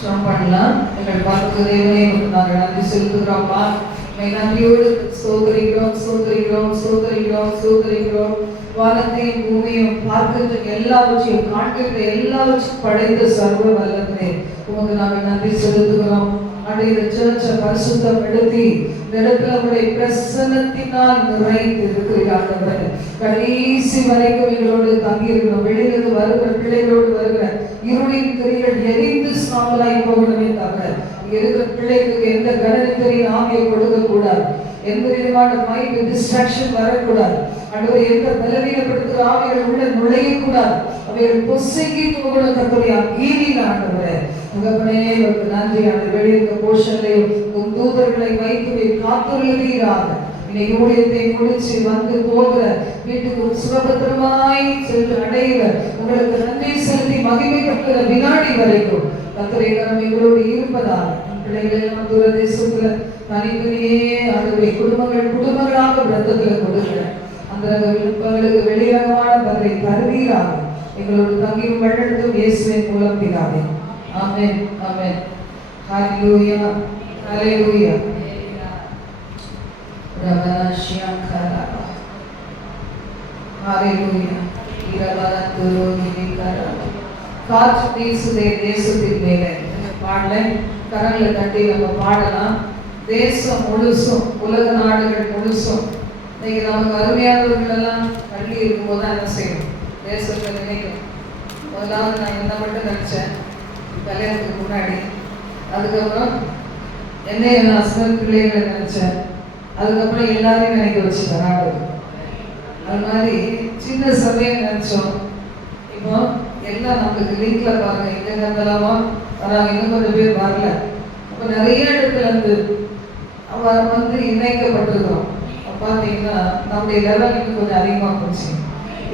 ஜெபம் பண்ணலாம். எங்கள் பார்த்து தேவனே நாங்கள் நன்றி செலுத்துகிறோம்ப்பா. நன்றியோடு சோதரிக்கிறோம் சோதரிக்கிறோம் சோதரிக்கிறோம் சோதரிக்கிறோம். வானத்தையும் பூமியும் பார்க்கின்ற எல்லாவற்றையும் காண்கின்ற எல்லாவற்றையும் படைத்த சர்வ வல்லவரே உமக்கு நாங்கள் நன்றி செலுத்துகிறோம். இந்த சர்ச்சை பரிசுத்தப்படுத்தி இடத்துல உடைய பிரசன்னத்தினால் நிறைந்து இருக்கிறார்கள். கடைசி வரைக்கும் எங்களோடு தங்கியிருக்கிறோம். வெளியிலிருந்து வருகிற பிள்ளைகளோடு வருகிற இருளின் திரைகள் எரிந்து சாம்பலாய் போகணுமே தவிர இருக்கிற பிள்ளைகளுக்கு எந்த கணனித்தரின் ஆவியை கொடுக்க கூடாது. எந்த விதமான மைண்ட் டிஸ்ட்ராக்ஷன் வரக்கூடாது. அன்று எந்த பலவீனப்படுத்துகிற ஆவிகள் உள்ள நுழையக்கூடாது. அவைகள் பொசுங்கி போகணும். கர்த்தருடைய அக்கீரின் ஆண்டவரே உங்கப்பனே நன்றி. அந்த வெளியிருந்த போஷன்லையும் உன் தூதர்களை வைத்து காத்துள்ளீராக. இன்னைக்கு ஊழியத்தை முடிச்சு வந்து போகிற வீட்டுக்கு சுகபத்திரமாய் சென்று அடைகிற உங்களுக்கு நன்றி செலுத்தி மகிமைப்படுத்துகிற வினாடி வரைக்கும் கர்த்தருடைய கரம் எங்களோடு இருப்பதாக பிள்ளைகள் எல்லாம் தூர தேசத்துல தனித்தனியே அவருடைய குடும்பங்களாக பிரத்தத்துல கொடுக்கிற அந்த விருப்பங்களுக்கு வெளிரகமான பதிலை தருவீராக. எங்களோடு தங்கியும் வழிநடத்தும் இயேசுவின் மூலம் பிதாவே. ஆமென் ஆமென். ஹல்லேலூயா ஹல்லேலூயா. ரபஷியங்கரா ஹல்லேலூயா. இரவரத்துரோகிரிகரா. காற்று வீசுதே தேசத்தின் மேலே பாடல கரங்களை தட்டி நம்ம பாடலாம். தேசம் முழுசும் உலக நாடுகள் முழுசும் இன்னைக்கு நமக்கு அருமையானவர்கள் எல்லாம் பள்ளி இருக்கும்போது தான் என்ன செய்யணும்? தேசத்தை நினைக்கணும். முதலாவது நான் என்ன மட்டும் நினைச்சேன் கல்யாணத்துக்கு முன்னாடி. அதுக்கப்புறம் என்னை என் ஹஸ்பண்ட் பிள்ளைகளை நினைச்சேன். அதுக்கப்புறம் எல்லாரையும் நினைக்க வச்சுட்டேன் நாடு. அது மாதிரி சின்ன சபையை நினைச்சோம். இப்போ எல்லாம் நம்மளுக்கு லிங்க்ல பாருங்க எங்க இருந்தாலாமா வராங்க. இன்னும் கொஞ்சம் பேர் வரல. அப்போ நிறைய இடத்துல இருந்து அவர் வந்து இணைக்கப்பட்டிருக்கிறோம். பார்த்தீங்கன்னா நம்முடைய லெவல் இன்னும் கொஞ்சம் அதிகமாக போச்சு.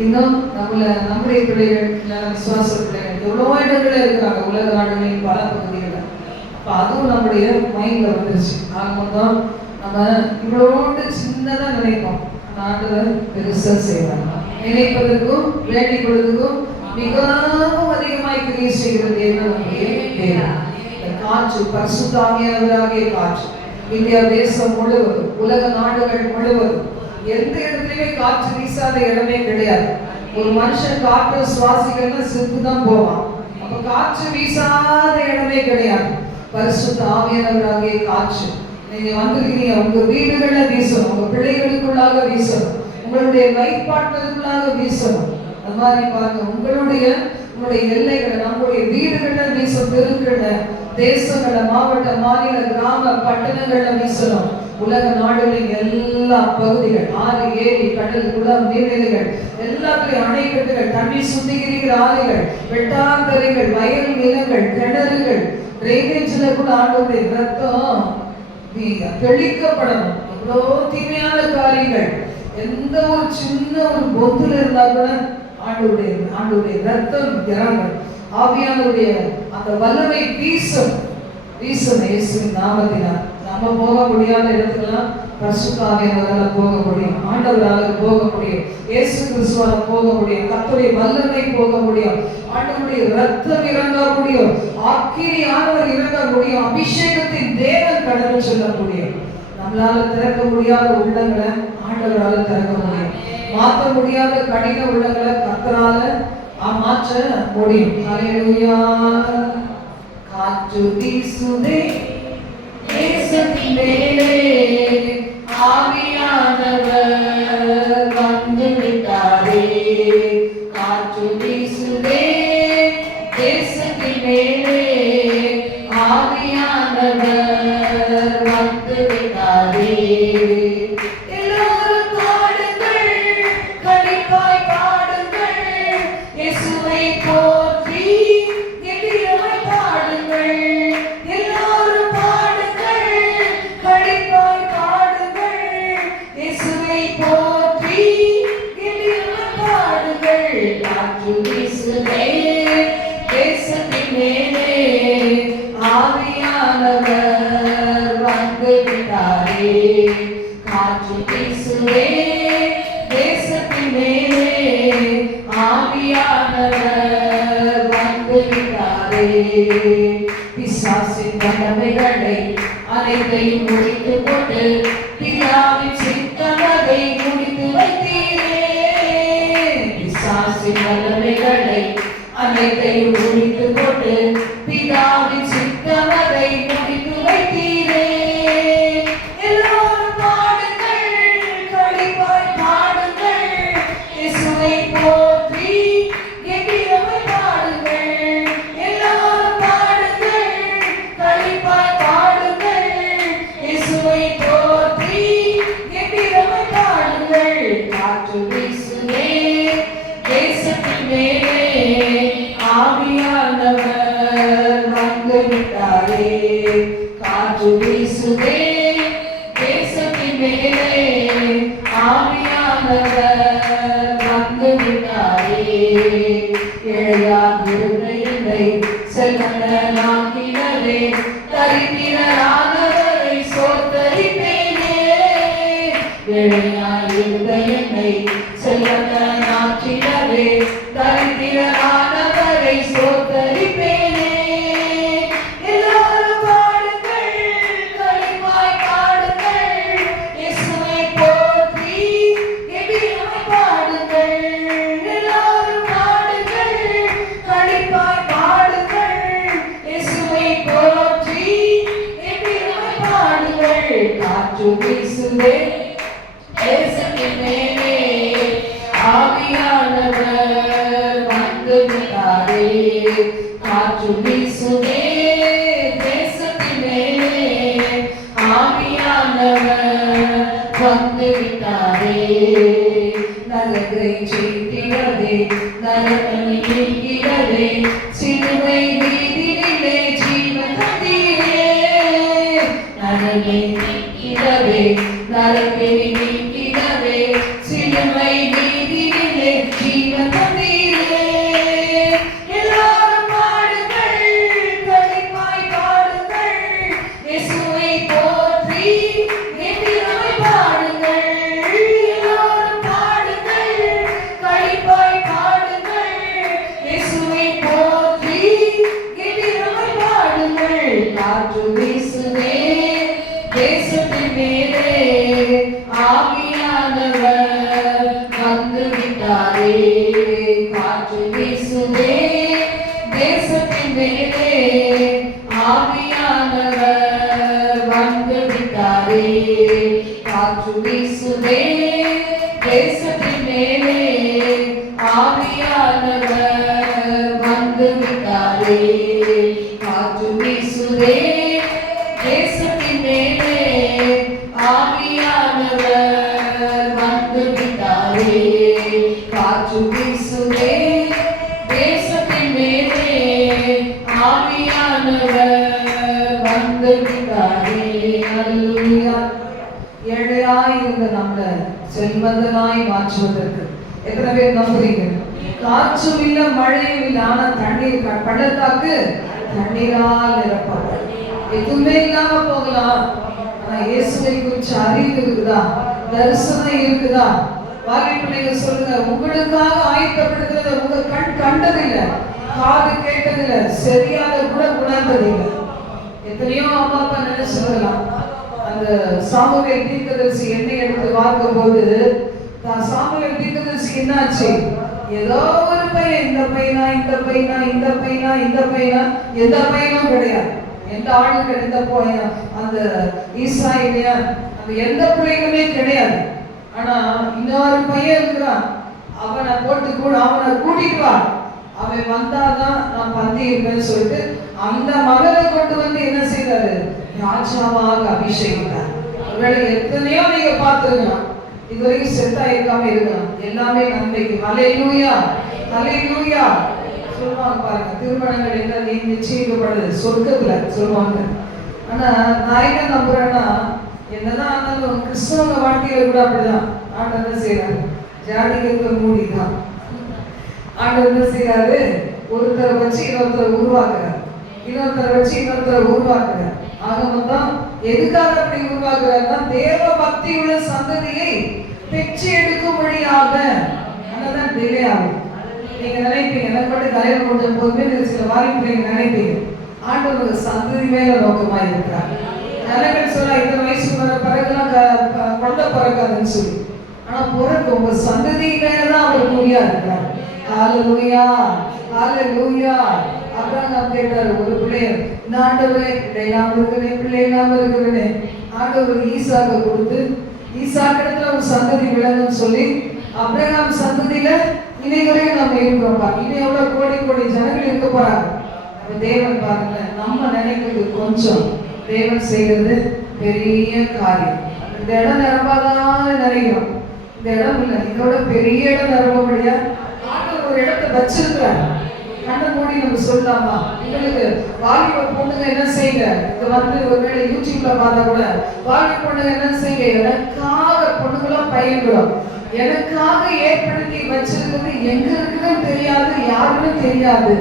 இன்னும் நம்முடைய பிள்ளைகள் விசுவாச பிள்ளைகள் எவ்வளோ இடத்துல இருக்கிறாங்க உலக நாடுகளின் பல பகுதிகளில். அப்போ அதுவும் நம்முடைய மைண்டில் வந்துருச்சு. ஆகமொத்தம் நம்ம இவ்வளோண்டு சின்னதாக நினைப்போம். நாட்டில் பெருசாக செய்வாங்க. நினைப்பதற்கும் வேண்டிக் கொள்வதற்கும் மிகவும் அதிகமாய் கிரியை செய்கிறது நம்முடைய தேவன். காற்று பரிசுத்த ஆவியானவராகிய காற்று இந்தியா தேசம் முழுவதும் உலக நாடுகள் முழுவதும் எந்த இடத்துலயுமே காற்று வீசாத இடமே கிடையாது. ஒரு மனுஷன் காற்று சுவாசிக்கணும்னா செத்து தான் போவான். அப்ப காற்று வீசாத இடமே கிடையாது. பரிசுத்த ஆவியானவராகிய காற்று நீங்க வந்திருக்கீங்க. உங்க வீடுகள்ல வீசணும், உங்க பிள்ளைகளுக்குள்ளாக வீசணும், உங்களுடைய லைஃப் பார்ட்னருக்குள்ளாக வீசணும். அது மாதிரி பாருங்க உங்களுடைய எல்லைகளை நம்முடைய வீடுகள்ல வீசும், தெருக்கள்ல, தேசங்கள்ல, மாவட்ட, மாநில, கிராம, பட்டணங்கள்ல வீசணும். உலக நாடுகளின் எல்லா பகுதிகள், ஆறு, ஏரி, கடல், குளம், நீர்நிலைகள் எல்லாத்துலையும் அணைக்கட்டுகள், தண்ணீர் சுத்திகரிக்கிற ஆலைகள், வெட்டாந்தரைகள், வயல் நிலங்கள், கிணறுகள், டிரைனேஜ்ல கூட ஆண்டவருடைய ரத்தம் தெளிக்கப்படணும். எவ்வளோ தீமையான காரியங்கள் எந்த ஒரு சின்ன ஒரு பொத்துல இருந்தா கூட ஆண்டவருடைய ரத்தம் இறங்கும். ஆவியானவருடைய அந்த வல்லமை வீசும் இயேசுவின் நாமத்தினால். நம்ம போக முடியாத இடத்துக்கெல்லாம் பரிசுத்த ஆவியானவரால போக முடியும். ஆண்டவரால போக முடியும். இயேசு கிறிஸ்துவால போக முடியும். கர்த்தருடைய வல்லமை போக முடியும். ஆண்டவருடைய ரத்தம் இறங்க முடியும். ஆக்கிரியானவர் இறங்க முடியும். அபிஷேகத்தின் தேவன் கடந்து செல்ல முடியும். நம்மளால திறக்க முடியாத உள்ளங்களை ஆண்டவரால திறக்க முடியும். மாற்ற முடியாத கடின உள்ளங்களை கர்த்தரால மாற்ற முடியும். ஹல்லேலூயா. காற்று வீசுதே தேசத்தின் மேலே, ஆவியானவர் வந்து விட்டாரே. காற்று வீசுதே தேசத்தின் மேலே, ஆவியானவர் வந்து விட்டாரே. காற்று வீசுதே தேசத்தின் மேலே, ஆவியானவர் வந்து விட்டாரே. பிசாசின் வல்லமைகளை அனைத்தையும் முடித்து போட்டு பிதாவின் சித்தமதை முடித்து வைத்தீரே. பிசாசின் வல்லமைகளை அனைத்தையும் முடித்து போட்டு பிதாவின் சித்தமதை முடித்து வைத்தீரே. எல்லோரும் பாடுங்கள், களிப்பாய் பாடுங்கள், இயேசுவை போற்றி கெம்பீரமாய் பாடுங்கள். எல்லோரும் பாடுங்கள், களிப்பாய் பாடுங்கள், இயேசுவை போற்றி கெம்பீரமாய் பாடுங்கள். காற்று வீசுதே தேசத்தின் மேலே, ஆவியானவர் வந்து விட்டாரே. காற்று வீசுதே தேசத்தின் மேலே, ஆவியானவர் வந்து விட்டாரே. இழையாகிருந்த என்னை செல்வந்தனாக்கினரே, தரித்திரரானவரை சோதரிப்பேனே. இழையாகிருந்த என்னை செல்வந்தனாக்கினரே, தரித்திரரானவரை சோதரிப்பேனே. எல்லோரும் பாடுங்கள், களிப்பாய் பாடுங்கள், இயேசுவை போற்றி கெம்பீரமாய் பாடுங்கள். எல்லோரும் பாடுங்கள், களிப்பாய் பாடுங்கள், இயேசுவை போற்றி கெம்பீரமாய் பாடுங்கள். காற்று வீசுதே தேசத்தின் மேலே, ஆவியானவர் வந்து விட்டாரே. காற்று வீசுதே தேசத்தின் மேலே, ஆவியானவர் வந்து விட்டாரே. நரகை செய்திடவே, நரகனை நீக்கிறவே, சிலுவை வீதியிலே ஜீவன் தந்தீரே. நரகை நீக்கிறவே, நரகை நீக்கிறவே, சிலுவை வீதியிலே ஜீவன் தந்தீரே. எல்லோரும் பாடுங்கள், களிப்பாய் பாடுங்கள், இயேசுவை போற்றி கெம்பீரமாய் பாடுங்கள். எல்லோரும் பாடுங்கள், களிப்பாய் பாடுங்கள், இயேசுவை போற்றி கெம்பீரமாய் பாடுங்கள். காற்று வீசுதே தேசத்தின் மேலே, ஆவியானவர் வந்து விட்டாரே. காற்று வீசுதே தேசத்தின் மேலே, ஆவியானவர் வந்து விட்டாரே. காற்று வீசுதே தேசத்தின் மேலே, ஆவியானவர் வந்து விட்டாரே. காற்று வீசுதே தேசத்தின் மேலே, ஆவியானவர் வந்து விட்டாரே. காற்று வீசுதே தேசத்தின் மேலே, ஆவியானவர் வந்து விட்டாரே. அல்லேலூயா. ஏழையாய் இருந்த நம்மளை செல்வந்தனாய் மாற்றுவதற்கு எத்தனை பேர் நம்புறீங்க? காற்றும் இல்ல, மழையும் இல்ல, ஆனா தண்ணீர் பள்ளத்தாக்கு தண்ணீரால் நிரப்பப்படும். எதுவுமே இல்லாம போகலாம், ஆனா இயேசுவை குறிச்ச அறிவு இருக்குதா, தரிசனம் இருக்குதா? வாரி பிள்ளைங்க சொல்லுங்க, உங்களுக்காக ஆயத்தப்படுத்துறத உங்க கண் கண்டதில்லை, காது கேட்டதில்லை, சரியாக கூட உணர்ந்ததில்லை. எத்தனையோ அம்மா அப்பா நினைச்சு சொல்லலாம். அந்த சாமுவேல் தீர்க்கதரிசி எண்ணெய் எடுத்து வாங்கும் போது சாமுவேல் தீர்க்கதரிசி என்னாச்சு? ஏதோ ஒரு பையன், இந்த பையனா இந்த பையனா இந்த பையனா இந்த பையனா, எந்த பையனும் கிடையாது. எந்த ஆளுக்கு எந்த பையன், அந்த ஈசாயிலையா அந்த எந்த பிள்ளைகளுமே கிடையாது. ஆனா இன்னொரு பையன் இருக்கிறான், அவனை போட்டு கூட அவனை கூட்டிட்டு வா, அவன் வந்தாதான் நான் பந்தி இருப்பேன்னு சொல்லிட்டு அந்த மகனை கொண்டு வந்து என்ன செய்தாரு? ராஜாவாக அபிஷேகித்தார். ஒருவேளை எத்தனையோ நீங்க பார்த்துருக்கலாம், இதுவரைக்கும் செத்தா இருக்காம இருக்கலாம், எல்லாமே நன்மைக்கு. ஹல்லேலூயா, ஹல்லேலூயா சொல்லுவாங்க பாருங்க. திருமணங்கள் என்ன நிச்சயிக்கப்படுது சொர்க்கத்துல சொல்லுவாங்க. ஆனா நான் என்ன நம்புறேன்னா, என்னதான் ஆனாலும் கிறிஸ்தவ வாழ்க்கையில கூட அப்படிதான். ஆண்டவர் என்ன செய்யறாரு? ஜாதிகளுக்கு மூடிதான். ஆண்டவர் என்ன செய்யறாரு? ஒருத்தரை வச்சு இன்னொருத்தரை உருவாக்குறார், இன்னொருத்தரை வச்சு இன்னொருத்தரை உருவாக்குறார். ஆக மொத்தம் எதுக்காக அப்படி உருவாக்குறாருன்னா, தேவ பக்தியுள்ள சந்ததியை பெற்று எடுக்கும்படியாக. அதனாலதான் டிலே ஆகும். நீங்க நினைப்பீங்க, எனக்கு மட்டும் கல்யாணம் முடிஞ்ச போதுமே சில வாய்ப்பு நீங்க நினைப்பீங்க. ஆண்டவர் சந்ததி மேல நோக்கமா இருக்கிறார். ஜனங்கள் சொல்ல இந்த வயசுக்கு வர பிறகுலாம் கொண்ட பிறக்காதுன்னு சொல்லி, ஆனா பிறகு உங்க சந்ததி மேலதான் அவர் குறியா இருக்கிறார். ஹல்லேலூயா, ஹல்லேலூயா. அப்ரஹாம் கேட்டார் ஒரு பிள்ளையர், ஆண்டவரே பிள்ளை இல்லாம இருக்கிறேனே. ஆண்டவர் ஈசாக்கை கொடுத்து ஈசாக்கிடத்துல ஒரு சந்ததி விளங்குன்னு சொல்லி அப்ரஹாம் சந்ததியில இணைகளையும் நம்ம இருக்கிறோம்ப்பா. இனி எவ்வளவு கோடி கோடி ஜனங்கள் இருக்க போறாங்க. தேவன் பாருங்க, நம்ம நினைக்கிறது கொஞ்சம், தேவன் செய்யறது பெரிய காரியம். இந்த இடம் நிரம்பாதான் நினைக்கிறோம். இந்த இடம் இல்லை, இதோட பெரிய இடம் நிரம்ப முடியா ஆண்டவர் ஒரு இடத்தை வச்சிருக்கிறார். கண்ணை மூடி நம்ம சொல்லலாமா? உங்களுக்கு வாலிப பொண்ணுங்க என்ன செய்யுங்க, இது ஒருவேளை யூடியூப்ல பார்த்தா கூட வாலிப பொண்ணுங்க என்ன செய்யுங்க, எனக்காக பொண்ணுங்களும் பையன்களும் எனக்காக ஏற்படுத்தி வச்சிருக்கிறது எங்க இருக்குன்னு தெரியாது, யாருன்னு தெரியாது.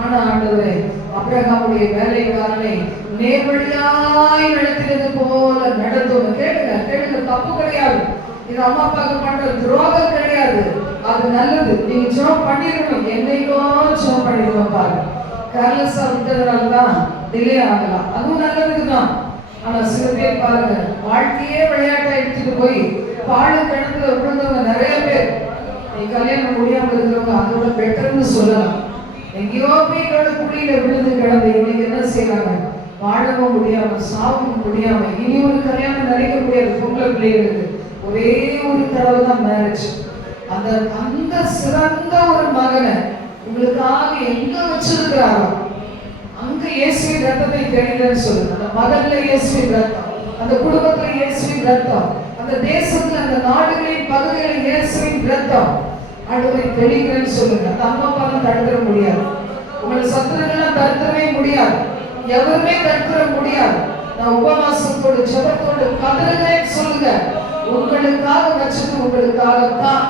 ஆனா ஆண்டவரே அப்ரஹாமுடைய வேலைக்காரனை நேர்வழியாய் நடத்தினது போல நடத்தும். கேளுங்க, தப்பு கிடையாது. இது அம்மா அப்பாவுக்கு பண்ற துரோகம் கிடையாது, அது நல்லது. நீங்க ஜெபம் பண்ணிடணும், என்னைக்கோ ஜெபம் பண்ணிடுவோம் பாருங்க. கேர்லெஸ்ஸா விட்டதுனாலதான் டிலே ஆகலாம், அதுவும் நல்லதுக்குதான். ஆனா சில பேர் பாருங்க, வாழ்க்கையே விளையாட்டா எடுத்துட்டு போய் பாடு கிணத்துல விழுந்தவங்க நிறைய பேர். நீ கல்யாணம் முடியாம இருக்கிறவங்க அதோட பெட்டர்னு சொல்லலாம். எங்கேயோ போய் குழியில விழுந்து கிடந்து இன்னைக்கு என்ன செய்யறாங்க, வாழவும் முடியாம சாவும் முடியாம இனி ஒரு கல்யாணம் நினைக்க முடியாது. பொம்பளை பிள்ளைகளுக்கு ஒரே ஒரு தடவை தான் மேரேஜ். அந்த சிறந்த ஒரு மகனை உங்களுக்காக எங்க வச்சிருக்கிறாரோ அங்க இயேசுவின் ரத்தத்தை தெளிங்கன்னு சொல்லுங்க. அந்த மகன்ல இயேசுவின் ரத்தம், அந்த குடும்பத்துல இயேசுவின் ரத்தம், அந்த தேசத்துல அந்த நாடுகளின் பகுதிகளில் இயேசுவின் ரத்தம் ஆண்டவரை தெளிங்கன்னு சொல்லுங்க. அந்த அம்மா அப்பா தடுத்துட முடியாது, உங்களை சத்துருக்கெல்லாம் தடுத்துடவே முடியாது, எவருமே தடுத்துட முடியாது. நான் உபவாசத்தோடு ஜெபத்தோடு கதறுகிறேன்னு சொல்லுங்க. உங்களுக்காக வச்சது உங்களுக்காகத்தான்,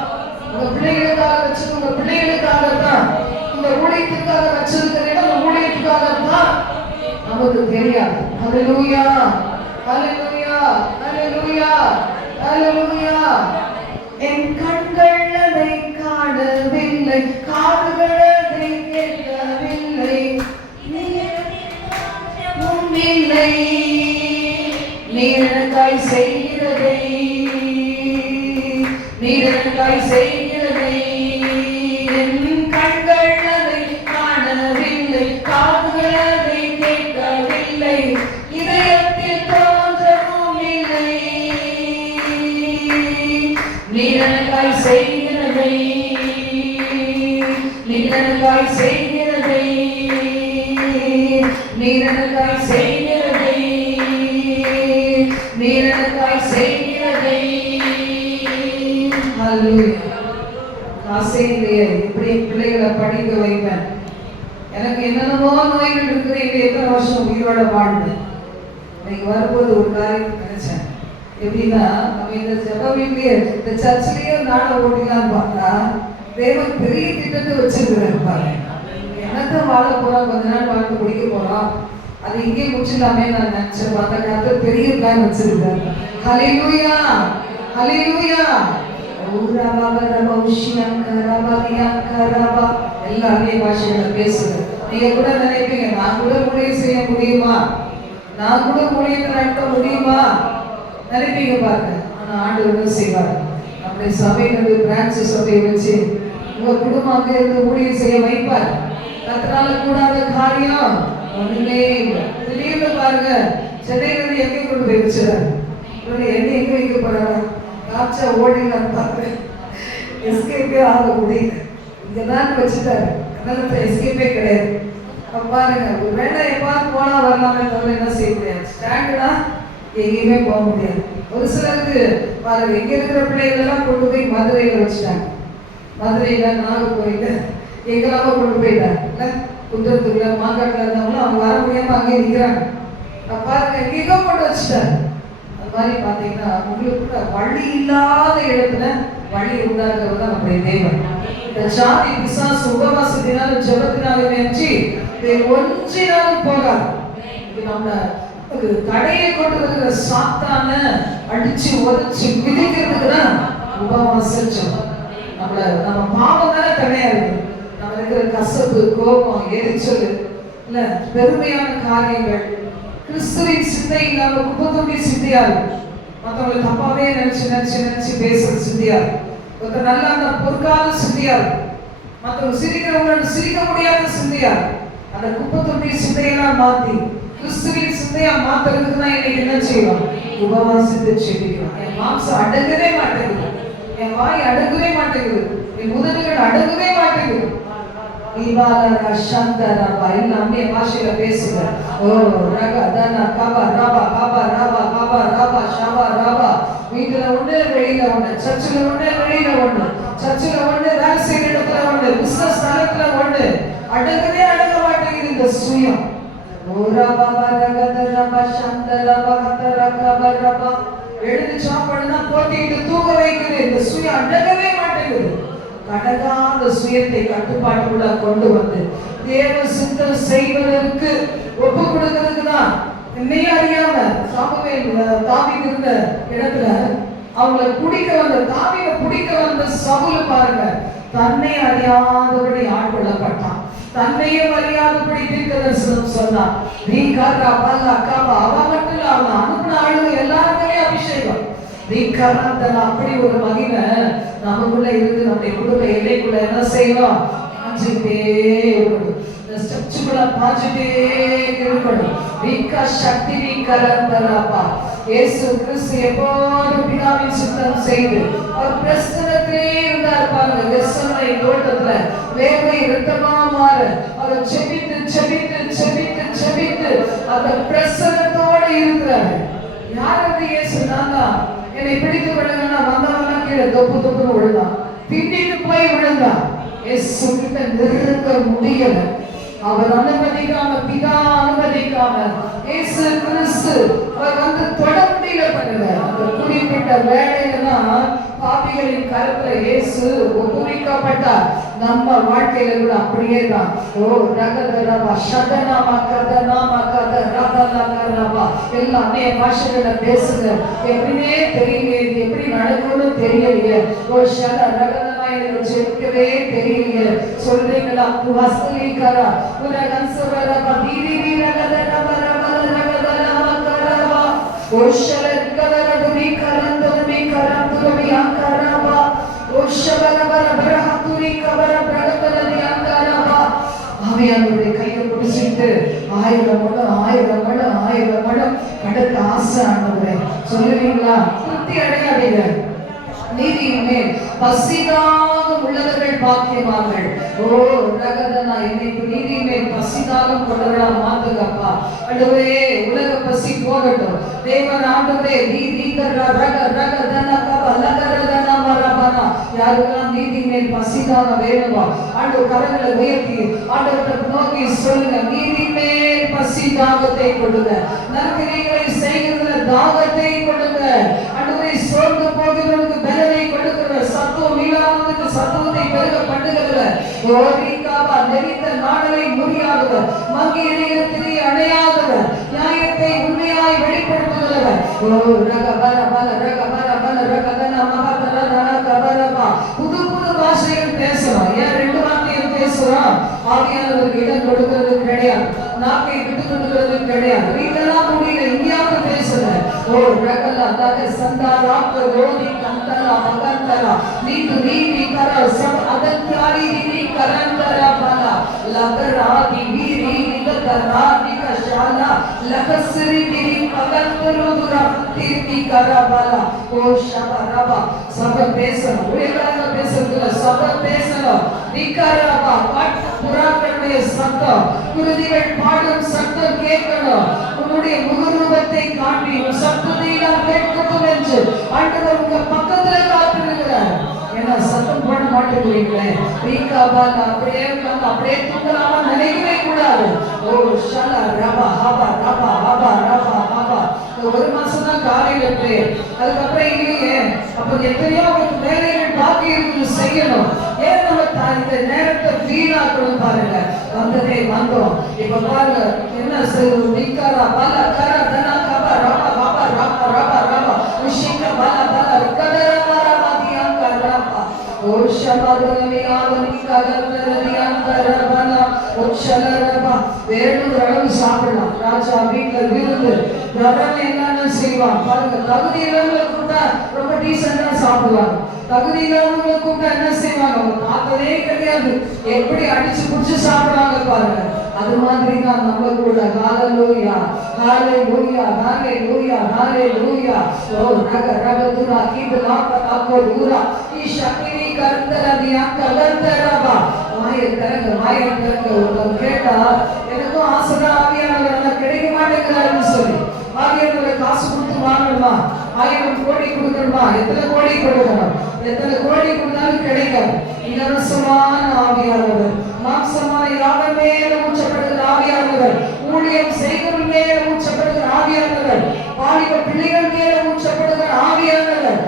உங்க பிள்ளைகளுக்காக வச்சது உங்க பிள்ளைகளுக்காகத்தான், இந்த ஊழியத்துக்காக வச்சிருக்கிற அந்த ஊழியத்துக்காகத்தான். நமக்கு தெரியாது. ஹல்லேலூயா, ஹல்லேலூயா, ஹல்லேலூயா, ஹல்லேலூயா. என் கண்கள் அதை காணவில்லை, காதுகள் அதை கேட்கவில்லை, இல்லை நீர் எனக்காய் செய்கிறதை, நீர் எனக்காய் செய்கிறதை என் கண்கள் அதை காணவில்லை, காதுகள் அதை கேட்கவில்லை, இதயத்தில் தோன்றவும் இல்லை. நீர் எனக்காய் செய்கிறதை, நீர் எனக்காய் செய்கிறதை, நீர் எனக்காய் செய்கிறதை, நீர் எனக்காய் செய்கிறதை. ஆசையிலேயே இப்படி பிள்ளைகளை படிக்க வைப்பேன். எனக்கு என்னென்னமோ நோய்கள் இருக்குது, இங்க எத்தனை வருஷம் உயிரோட வாழ்ந்தேன். இன்னைக்கு வரும்போது ஒரு காரியம் நினைச்சேன். எப்படின்னா, நம்ம இந்த ஜெப வீட்லயே இந்த சர்ச்சிலேயே நாட ஓட்டிலான்னு பார்த்தா தேவன் பெரிய திட்டத்தை வச்சிருக்கிறாரு பாருங்க. என்னத்த வாழ போறோம், கொஞ்ச நாள் வாழ்க்கை முடிக்க போறோம், அது இங்கே முடிச்சிடலாமே நான் நினைச்சேன். அந்த கர்த்தர் பெரிய பிளான் வச்சிருக்காரு. ஹல்லேலூயா, ஹல்லேலூயா. எல்லா அந்நிய பாஷைகளை பேசுது. நீங்க கூட நினைப்பீங்க, நான் கூட ஊழியம் செய்ய முடியுமா, நான் கூட ஊழியத்தை நடத்த முடியுமா நினைப்பீங்க பாருங்க. ஆனா ஆண்டவர் செய்வார். நம்முடைய சபையினுடைய பிரான்ச் சபையை வச்சு உங்க குடும்பம் அங்கே இருந்து ஊழியம் செய்ய வைப்பார். கர்த்தரால கூடாத காரியம் ஒண்ணுமே இல்லை. திடீர்னு பாருங்க, சென்னையிலிருந்து எங்கே கொண்டு போய் வச்சுறாரு, என்ன எங்க வைக்க போறாங்க, காய்ச்சா ஓடினான்னு பார்க்குறேன். எஸ்கேப்பே ஆக முடியல, இங்கதான் வச்சுட்டாரு. அதனால எஸ்கேப்பே கிடையாது. பாருங்க, ஒரு வேலை எப்பாவது போனா வரலாமே தவிர என்ன செய்ய முடியாது. ஸ்டாண்டுனா எங்கேயுமே போக முடியாது. ஒரு சிலருக்கு பாருங்க, எங்க இருக்கிற பிள்ளைகளெல்லாம் கொண்டு போய் மதுரையில வச்சுட்டாங்க. மதுரையில நாகர்கோயில எங்கெல்லாமோ கொண்டு போயிட்டாங்க. குன்றத்தூர்ல மாங்காட்டில் இருந்தவங்களும் அவங்க வர முடியாம அங்கே நிற்கிறாங்க. பாருங்க, எங்கேயோ கொண்டு வச்சுட்டாங்க. அது மாதிரி பார்த்தீங்கன்னா உங்களுக்கு கூட வழி இல்லாத இடத்துல வழி உண்டாக்குறது தான் நம்முடைய தேவன். இந்த ஜாதி பிசாசு உபவாசத்தினாலும் ஜெபத்தினாலும் நினைச்சு ஒன்றினாலும் போகாது. இது நம்ம தடையை கொண்டு வருகிற சாத்தான அடிச்சு உதச்சு விதிக்கிறதுக்கு தான் உபவாசம் ஜெபம். நம்ம பாவம் தானே தடையா இருக்கு. நம்ம இருக்கிற கசப்பு, கோபம், எரிச்சல் இல்ல பெருமையான காரியங்கள், கிறிஸ்துவின் சிந்தை இல்லாம குப்பத்தொட்டி சிந்தையா இருக்கும். மற்றவங்களை தப்பாவே நினைச்சு நினைச்சு நினைச்சு பேசுறது சிந்தையா இருக்கும். ஒருத்தர் நல்லா அந்த பொற்கால சிந்தையா இருக்கும். மற்றவங்க சிரிக்கிறவங்களோட சிரிக்க முடியாத சிந்தையா இருக்கும். அந்த குப்பத்தொட்டி சிந்தையெல்லாம் மாத்தி கிறிஸ்துவின் சிந்தையா மாத்துறதுக்கு தான் இன்னைக்கு என்ன செய்யலாம்? உபவாசித்து செபிக்கலாம். என் மாம்சம் அடங்கவே மாட்டேங்குது, என் வாய் அடங்கவே மாட்டேங்குது, என் உதடுகள் அடங்கவே மாட்டேங்குது. எல்லாமே பாஷையில பேசுங்க. ஓ ரக தன கப ரபா கப ரபா கப ரபா ஷபா ரபா. வீட்டுல ஒண்ணு, வெளியில ஒண்ணு, சர்ச்சில் ஒண்ணு, வெளியில ஒண்ணு, சர்ச்சில் ஒண்ணு, வேலை செய்யற இடத்துல ஒண்ணு, பிசினஸ் ஸ்தலத்துல ஒண்ணு. அடங்கவே அடங்க மாட்டேங்குது இந்த சுயம். எழுதி சாப்பாடுனா போட்டிட்டு தூங்க வைக்குது. இந்த சுயம் அடங்கவே மாட்டேங்குது. அடங்காத சுயத்தை கட்டுப்பாட்டுக்குள்ள கொண்டு வந்து தேவ சித்தம் செய்வதற்கு ஒப்பு கொடுக்கிறதுக்கு தான். என்னையே அறியாம சாமுவேல் தாவீது இருந்த இடத்துல அவங்களை பிடிக்க வந்த தாவீதை பிடிக்க வந்த சவுல் பாருங்க, தன்னை அறியாதபடி ஆட்கொள்ளப்பட்டான். தன்னையே அறியாதபடி தீர்க்கதரிசனம் சொன்னான். அவன் மட்டும் இல்ல, அவன் அனுப்பின ஆளுங்க எல்லாருக்குமே அபிஷேகம். அப்படி ஒரு மகிமை நமக்குள்ள இருந்து நம்முடைய குடும்ப எல்லைக்குள்ள என்ன செய்யணும்? பாஞ்சிட்டே இருக்கணும். இந்த ஸ்டெப்ஸ்குள்ள பாஞ்சிட்டே இருக்கணும். சக்தி இயேசு கிறிஸ்து எப்போதும் பிதாவின் சித்தம் செய்து அவர் பிரசன்னத்திலே இருந்தார் பாருங்க. கெத்செமனே தோட்டத்துல வேர்வை இரத்தமா மாற அவர் செபித்து செபித்து செபித்து செபித்து அந்த பிரசன்னத்தோட இருக்கிறார். யார் அது? இயேசு. நான் தான். என்னை பிடித்து விழுங்கன்னா வந்தவெல்லாம் கீழே தொப்பு தொப்புன்னு விழுந்தான், திட்டிட்டு போய் விழுந்தான். இயேசு கிட்ட நெருங்க முடியல. அவர் அனுமதிக்காம, பிதா அனுமதிக்காம இயேசு கிறிஸ்து அவர் வந்து தொட முடியல பண்ணுங்க. அந்த குறிப்பிட்ட வேலையில தான் பாவிகளின் கருத்துல இயேசு ஒப்புவிக்கப்பட்டார். நம்ம வாழ்க்கையில கூட அப்படியே தான். ஓ ரகதரபா ஷதனாமா கதனாமா கதரபலகரபா எல்லாம் அநேக பாஷைகள பேசுங்க. எப்படினே தெரியலையே, இது எப்படி நடக்கும்னு தெரியலையே. ஓ ஷத ரகதனா எனக்கு ஜெபிக்கவே தெரியலையே சொல்றீங்களா? வசலிகரா உரகன்சவரபா தீரி ரகதரபா ரகதரபா கரபா ஓ ஷலகதரபி கரந்தபி கரந்துபி அங்கரபா ஓ ஷபரபரபரஹதுரி கபரபரபரபி அங்கரபா. ஆவியானவருடைய கையை பிடிச்சிட்டு 1000 மடம் கடக்க ஆசை ஆண்டவரே சொல்லுவீங்களா? திருப்தி அடையாதீங்க. நீதியின் மேல் பசிதாக உள்ளவர்கள் பாக்கியவான்கள். ஓ ரகதனா என்னை நீதியின் மேல் பசிதாக கொண்டவர்களா மாத்துங்கப்பா. ஆண்டவரே உலக பசி போகட்டும். தேவன் ஆண்டவரே யாருக்கெல்லாம் நீதியின் மேல் பசிதாக வேணுமோ ஆண்டவர் கரங்களை உயர்த்தி ஆண்டவரை நோக்கி சொல்லுங்க. நீதியின் மேல் பசி தாகத்தை கொடுங்க. நற்கிரியைகளை செய்கிறதுல தாகத்தை கொடுங்க. ஆண்டவரை சோர்ந்து போகிறவர்களுக்கு பலனை கொடுக்கிற, சத்துவம் இல்லாதவர்களுக்கு சத்துவத்தை பெருக பண்ணுகிறவர், நெறித்த நாடலை முறியாதவர், மங்கிய நேரத்திலே அணையாதவர், நியாயத்தை உண்மையாய் வெளிப்படுத்துகிறவர். புது புது பாஷைகள் பேசுறோம். ஏன் 2 வார்த்தைகள் பேசுறோம்? ஆவியானவருக்கு இடம் கொடுக்கிறது கிடையாது, நாக்கை விட்டு கொடுக்கிறது கிடையாது. வீட்டெல்லாம் முடியல, இங்கேயாவது பேசுற. ஓ ரகலா தக சந்தாரா ரோதி கந்தரா மகந்தரா நீது நீதி கர சப் அதத்யாரி நீ கரந்தரா பலா லகராதி வீரி நிதராதி கஷாலா லகஸ்ரி வீரி ககந்தருதுரா தீர்த்தி கரபலா ஓ ஷபரபா. சப பேசணும், உலகாக பேசுறதுல சப பேசணும். நிகரபா காட்டு புறாக்களுடைய சத்தம், குருதிகள் பாடும் சத்தம் கேட்கணும். உன்னுடைய முகரூபத்தை காண்பி உன் சத்தத்தை நான் கேட்கட்டும் என்று ஆண்டவர் உங்க பக்கத்துல காத்திருக்கிறார். ஏன்னா சத்தம் போட மாட்டேங்கிறீங்களே, வீக்காபால் அப்படியே உட்கார்ந்து அப்படியே தூங்கலாமா நினைக்கவே கூடாது. ஓ ஷலா ரபா ஹபா ரபா ஹபா ரபா ஹபா. 1 மாசம் தான் காலையில பிரேயர், அதுக்கப்புறம் இல்லையே. அப்ப எத்தனையோ உங்களுக்கு வேலைகள் பாக்கி இருக்கு செய்யணும். ஏன் நம்ம இந்த நேரத்தை வீணாக்கணும்? பாருங்க, வந்ததே வந்தோம். இப்ப பாருங்க என்ன செய்யணும்? நிக்கரா பல கர தனா கப ரபா பாபா ரபா ரபா ரபா உஷிக பல பல கதர ரபா தியங்க ரபா ஓ ஷபதனமி ஆவனி கதரனமி அந்தரபனா ஓ ஷலரபா வேணுங்கிற அளவு சாப்பிடலாம். ராஜா வீட்டுல விருந்து கவனம் என்னன்னு செய்வான் பாருங்க. தகுதி இல்லாம கூட்டா ரொம்ப டீசெண்டா சாப்பிடுவாங்க. தகுதி இல்லாம கூட்டா என்ன செய்வாங்க, அவங்க பார்த்ததே கிடையாது, எப்படி அடிச்சு புடிச்சு சாப்பிடுவாங்க பாருங்க. அது மாதிரி தான் நம்ம கூட. ஹalleluya ஹalleluya ஹalleluya ஹalleluya. ஓ ரக ரகதுரா கீபலா பதாக்கோ தூரா ஈஷாகிரி கர்த்தரதியா கலர்தரபா. வாயத்தரங்க ஒரு கேட்டா எனக்கும் ஆசைதான் ஆவியானவர் கிடைக்க மாட்டேங்கிறாருன்னு சொல்லி. ஆவியானவரை காசு கொடுத்து வாங்கணுமா, 1000 கோடி கொடுக்கணுமா, எத்தனை கோடி கொடுக்கணும், எத்தனை கோடி கொடுத்தாலும் கிடைக்காது. இலவசமான ஆவியானவர், மாம்சமான யாவர் மேல ஊற்றப்படுகிற ஆவியானவர், ஊழியம் செய்கிற மேல ஊற்றப்படுகிற ஆவியானவர், வாலிப பிள்ளைகள் மேல ஊற்றப்படுகிற ஆவியானவர்,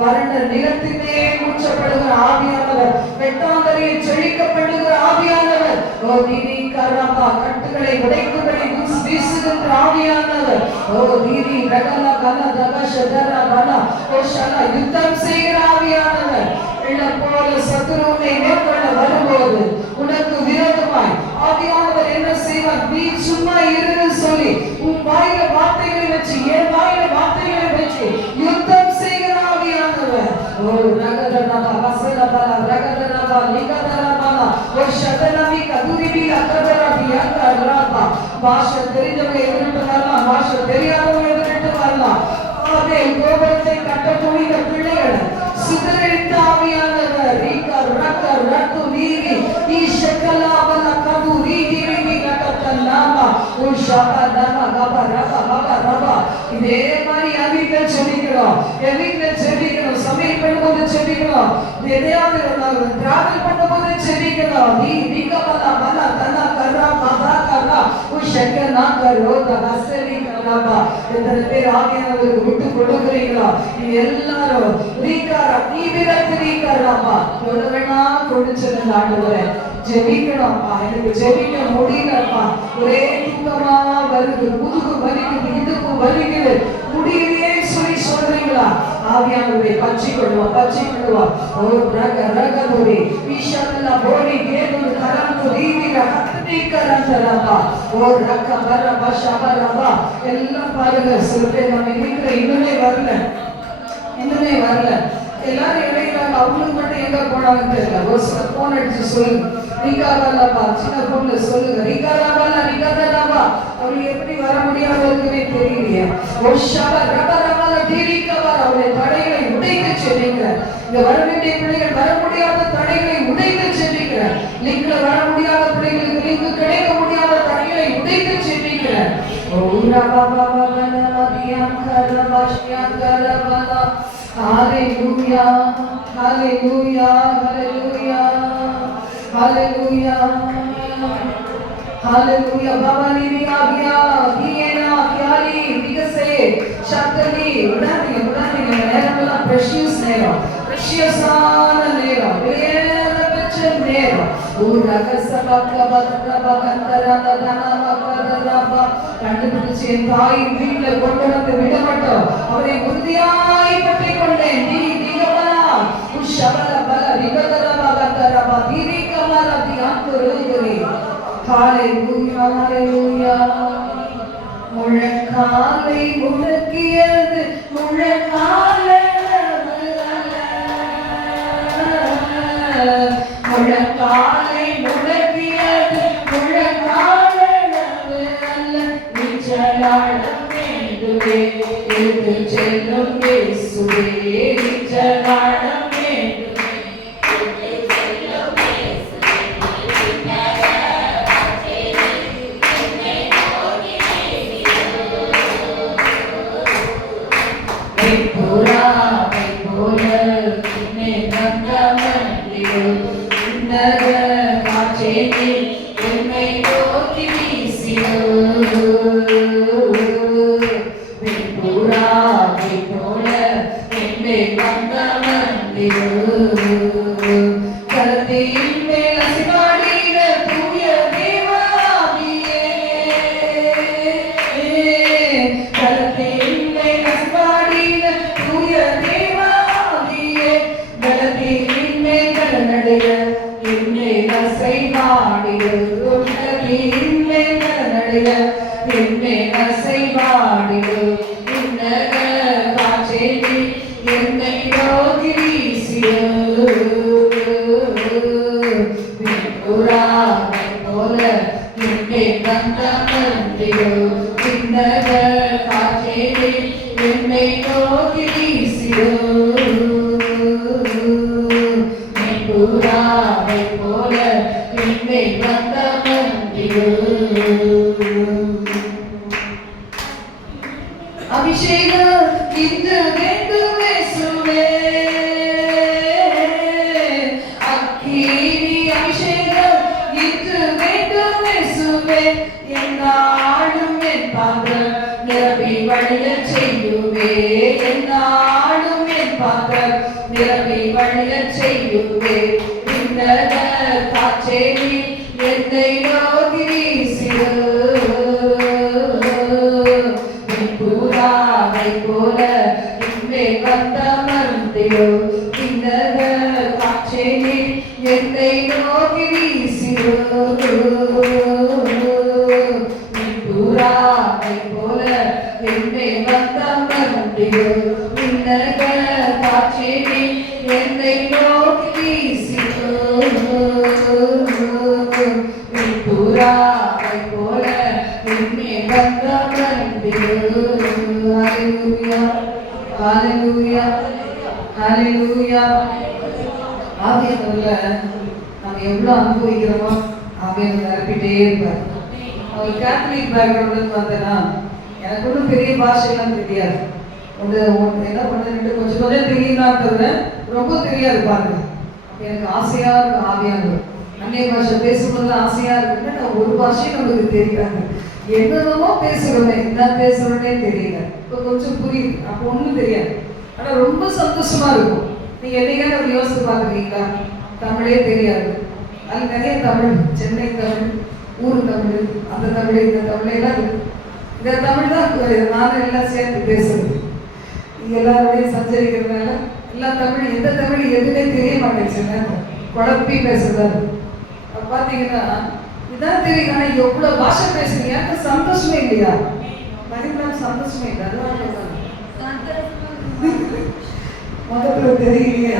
வறண்ட நிலத்தின் மேல் ஊற்றப்படுகிற ஆவியானவர், வெட்டாந்தரையில் செழிக்கப்படுகிற ஆவியானவர், கட்டுகளை உடைக்கும்படி வீசுகின்ற ஆவியானவர், யுத்தம் செய்கிற ஆவியானவர். போல சத்துருவை மேற்கொள்ள வரும்போது உனக்கு விரோதமாய் ஆவியானவர் என்ன செய்வார், நீ சும்மா இருந்து சொல்லி உன் வாயில வார்த்தைகளை வச்சு, என் வாயில வார்த்தைகளை வச்சு யுத்தம் செய்கிற ஆவியானவர். ஓ ரகதரபா வசரபா ரகதரபா லிகதரபா ஓ ஷதனவி கதுரிபி அகதரபி அகதரபா. பாஷை தெரிஞ்சவங்க எதிர்த்து வரலாம், பாஷை தெரியாதவங்க எதிர்த்து வரலாம். அதே கோபுரத்தை கட்ட துணிந்த பிள்ளைகள் சிதறித்த ஆவியானவர் இதே மாதிரி வீட்டுல செபிக்கணும், வீட்டுல செபிக்கணும், சமையல் பண்ணும்போது செபிக்கணும், எதையாவது டிராவல் பண்ணும்போது செபிக்கணும். எத்தனை பேர் ஆவியானவருக்கு விட்டு கொடுக்குறீங்களா? எல்லாரும் ஜெபிக்கணும்ப்பா, எனக்கு ஜெபிக்க முடியலப்பா, ஒரே தூக்கமா வருது, முதுகு வலிக்குது, இடுப்பு வலிக்குது, முடியலையே சொல்லி சொல்றீங்களா? ஆவியானவரை பற்றி கொள்வா. ஓ ரக ரகபுரி ஈஷானல்லா போடி கேது கரந்து ரீவில ஹத்னி கரந்தரபா. ஓ ரக பரபா ஷபரபா. எல்லாம் பாருங்க, சில பேர் நம்ம இருக்கிற இன்னுமே வரல. எல்லாரும் இடையிலாங்க, அவங்களுக்கு மட்டும் எங்க போனாங்கன்னு தெரியல. ஒரு சில போன் அடிச்சு சொல்லுங்க, ரிகாராபா, சின்ன போன்ல சொல்லுங்க, ரிகாராபா. அவரு எப்படி வர முடியாம இருக்குன்னே தெரியலையே. ஒரு ஷப ரபரபல தீரிக்கவா, அவருடைய தடைகளை உடைக்க செல்லுங்க. இங்க வர வேண்டிய பிள்ளைகள் வர முடியாத தடைகளை உடைக்க செல்லுங்க. லிங்க்ல வர முடியாத பிள்ளைகளுக்கு லிங்க் கிடைக்க முடியாத தடைகளை உடைக்க செல்லுங்க. ஓ ரபா Baba நபியான் கரபா Chiyaan கரபா. Hallelujah, hallelujah, hallelujah, hallelujah, hallelujah. Baba ni agya, diena, kyali, bigase, shaktali, udanni, நேரம்ல precious நேரம், precious-ஆன நேரம், வேறப்பட்ட நேரம். கண்டுபிடிச்சு என் தாயின் வீட்டுல கொண்டு வந்து விட மாட்டோம், அவரை உறுதியாய் பற்றி கொண்டேன். முழங்காலை முழக்கியது முழங்காலை முழங்காலை முழக்கியது முழங்காலளவு அல்ல, நிச்சலாடம் வேண்டுமே இது செல்லும் இயேசுவே, நிச்சலாடம் வேண்டுமே இது செல்லும் இயேசுவே. புறாவை போல என்னை தந்தமன்றியோ காற்றேனில் என்னை நோக்கி வீசியோ. புறாவை போல என்னை தந்தமன்றியோ கருத்தின் மேல் அசிவாடின தூய தேவாவியே. கருத்தின் மேல் அசிவாடின தூய தேவாவியே. கருத்தின் மேல் கடனடைய என்னை அசை நாடியோ வந்த மந்திரோ விண்ணக காற்றே என்னை நோக்கி வீசியோ புறாவை போல என்னை வந்த மந்திரோ அபிஷேகம் இன்று வேண்டும் இயேசுவே அக்கினி அபிஷேகம் இன்று வேண்டும் இயேசுவே என்னாலும் என் பாத்திரம் நிரம்பி வழியச் செய்யுவே என்னாலும் என் பாத்திரம் நிரம்பி வழியச் செய்யுவே இந்த காற்றே என்னை நோக்கி வீசியோ போல இங்கே வந்த மந்திரோ பின்னக காற்றே என்னை நோக்கி வீசியோ புறாவை போல என்னை வந்த மந்திரோ பின்னக காற்றே என்னை நோக்கி வீசியோ புறாவை போல என்னை வந்த மந்திரோ ஹalleluya ஹalleluya ஆவியானவர்ல நம்ம எவ்வளவு அனுபவிக்கிறோமோ ஆவியானவர் நிரப்பிட்டே இருப்பார். அவர் கேத்தலிக் பேக்ரவுண்ட்ல வந்தேன்னா எனக்கு ஒன்றும் பெரிய பாஷையெல்லாம் தெரியாது. என்ன பண்ணுறது கொஞ்சம் கொஞ்சம் தெரியுதான் தவிர ரொம்ப தெரியாது பாருங்க. எனக்கு ஆசையா இருக்கு ஆவியானவர். அந்நிய பாஷை பேசும்போது ஆசையா இருக்குன்னு நான் ஒரு பாஷையும் நம்மளுக்கு தெரியாது. என்னென்னமோ பேசுறோமே என்ன பேசுறோன்னே தெரியல. இப்போ கொஞ்சம் புரியுது, அப்போ ஒன்றும் தெரியாது. ஆனால் ரொம்ப சந்தோஷமா இருக்கும். நீங்க என்னைக்கான ஒரு யோசித்து பார்க்குறீங்களா? தமிழே தெரியாது, அது நிறைய தமிழ், சென்னை தமிழ், ஊர் தமிழ், அந்த தமிழ், இந்த தமிழெல்லாம் இருக்கு. இந்த தமிழ் தான் நானும் எல்லாம் சேர்த்து பேசுறது. நீங்க எல்லாரோடையும் சஞ்சரிக்கிறதுனால எல்லா தமிழ் எந்த தமிழ் எதுவுமே தெரிய மாட்டேங்குச்சுங்க, குழப்பி பேசுறது. அப்போ பார்த்தீங்கன்னா இதான் தெரியும். ஆனால் எவ்வளோ பாஷை பேசுறீங்க, சந்தோஷமே இல்லையா? மதிப்பெல்லாம் சந்தோஷமே இல்லை. அதுதான் மதத்தில் தெரியலையே.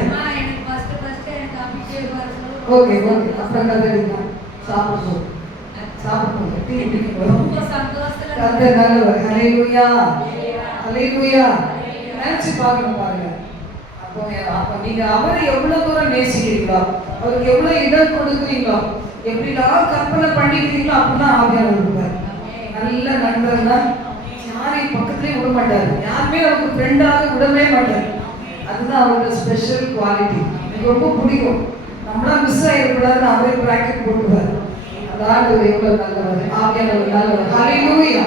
ஓகே ஓகே, அப்புறம் கதையா சாப்பிடுவோம் சாப்பிடுவோம் டீ குடிக்கிறோம். கதை நல்லவர். ஹல்லேலூயா ஹல்லேலூயா. நினைச்சு பார்க்கணும் பாருங்க. அப்போ நீங்க அவரை எவ்வளவு தூரம் நேசிக்கிறீங்களோ, அவருக்கு எவ்வளவு இடம் கொடுக்குறீங்களோ, எப்படிலாம் கற்பனை பண்ணிக்கிறீங்களோ அப்படிலாம் ஆவியானவர் இருப்பார். நல்ல நண்பர் தான், யாரையும் பக்கத்துலேயே விட மாட்டார், யாருமே அவருக்கு ஃப்ரெண்டாக விடவே மாட்டார். அதுதான் அவரோட ஸ்பெஷல் குவாலிட்டி. எனக்கு ரொம்ப பிடிக்கும். நம்மளா மிஸ் ஆகிடக்கூடாதுன்னு அவரே ப்ராக்கெட் போட்டுவார். அதான் எவ்வளோ நல்லவர், ஆவியானவர் நல்லவர். ஹல்லேலூயா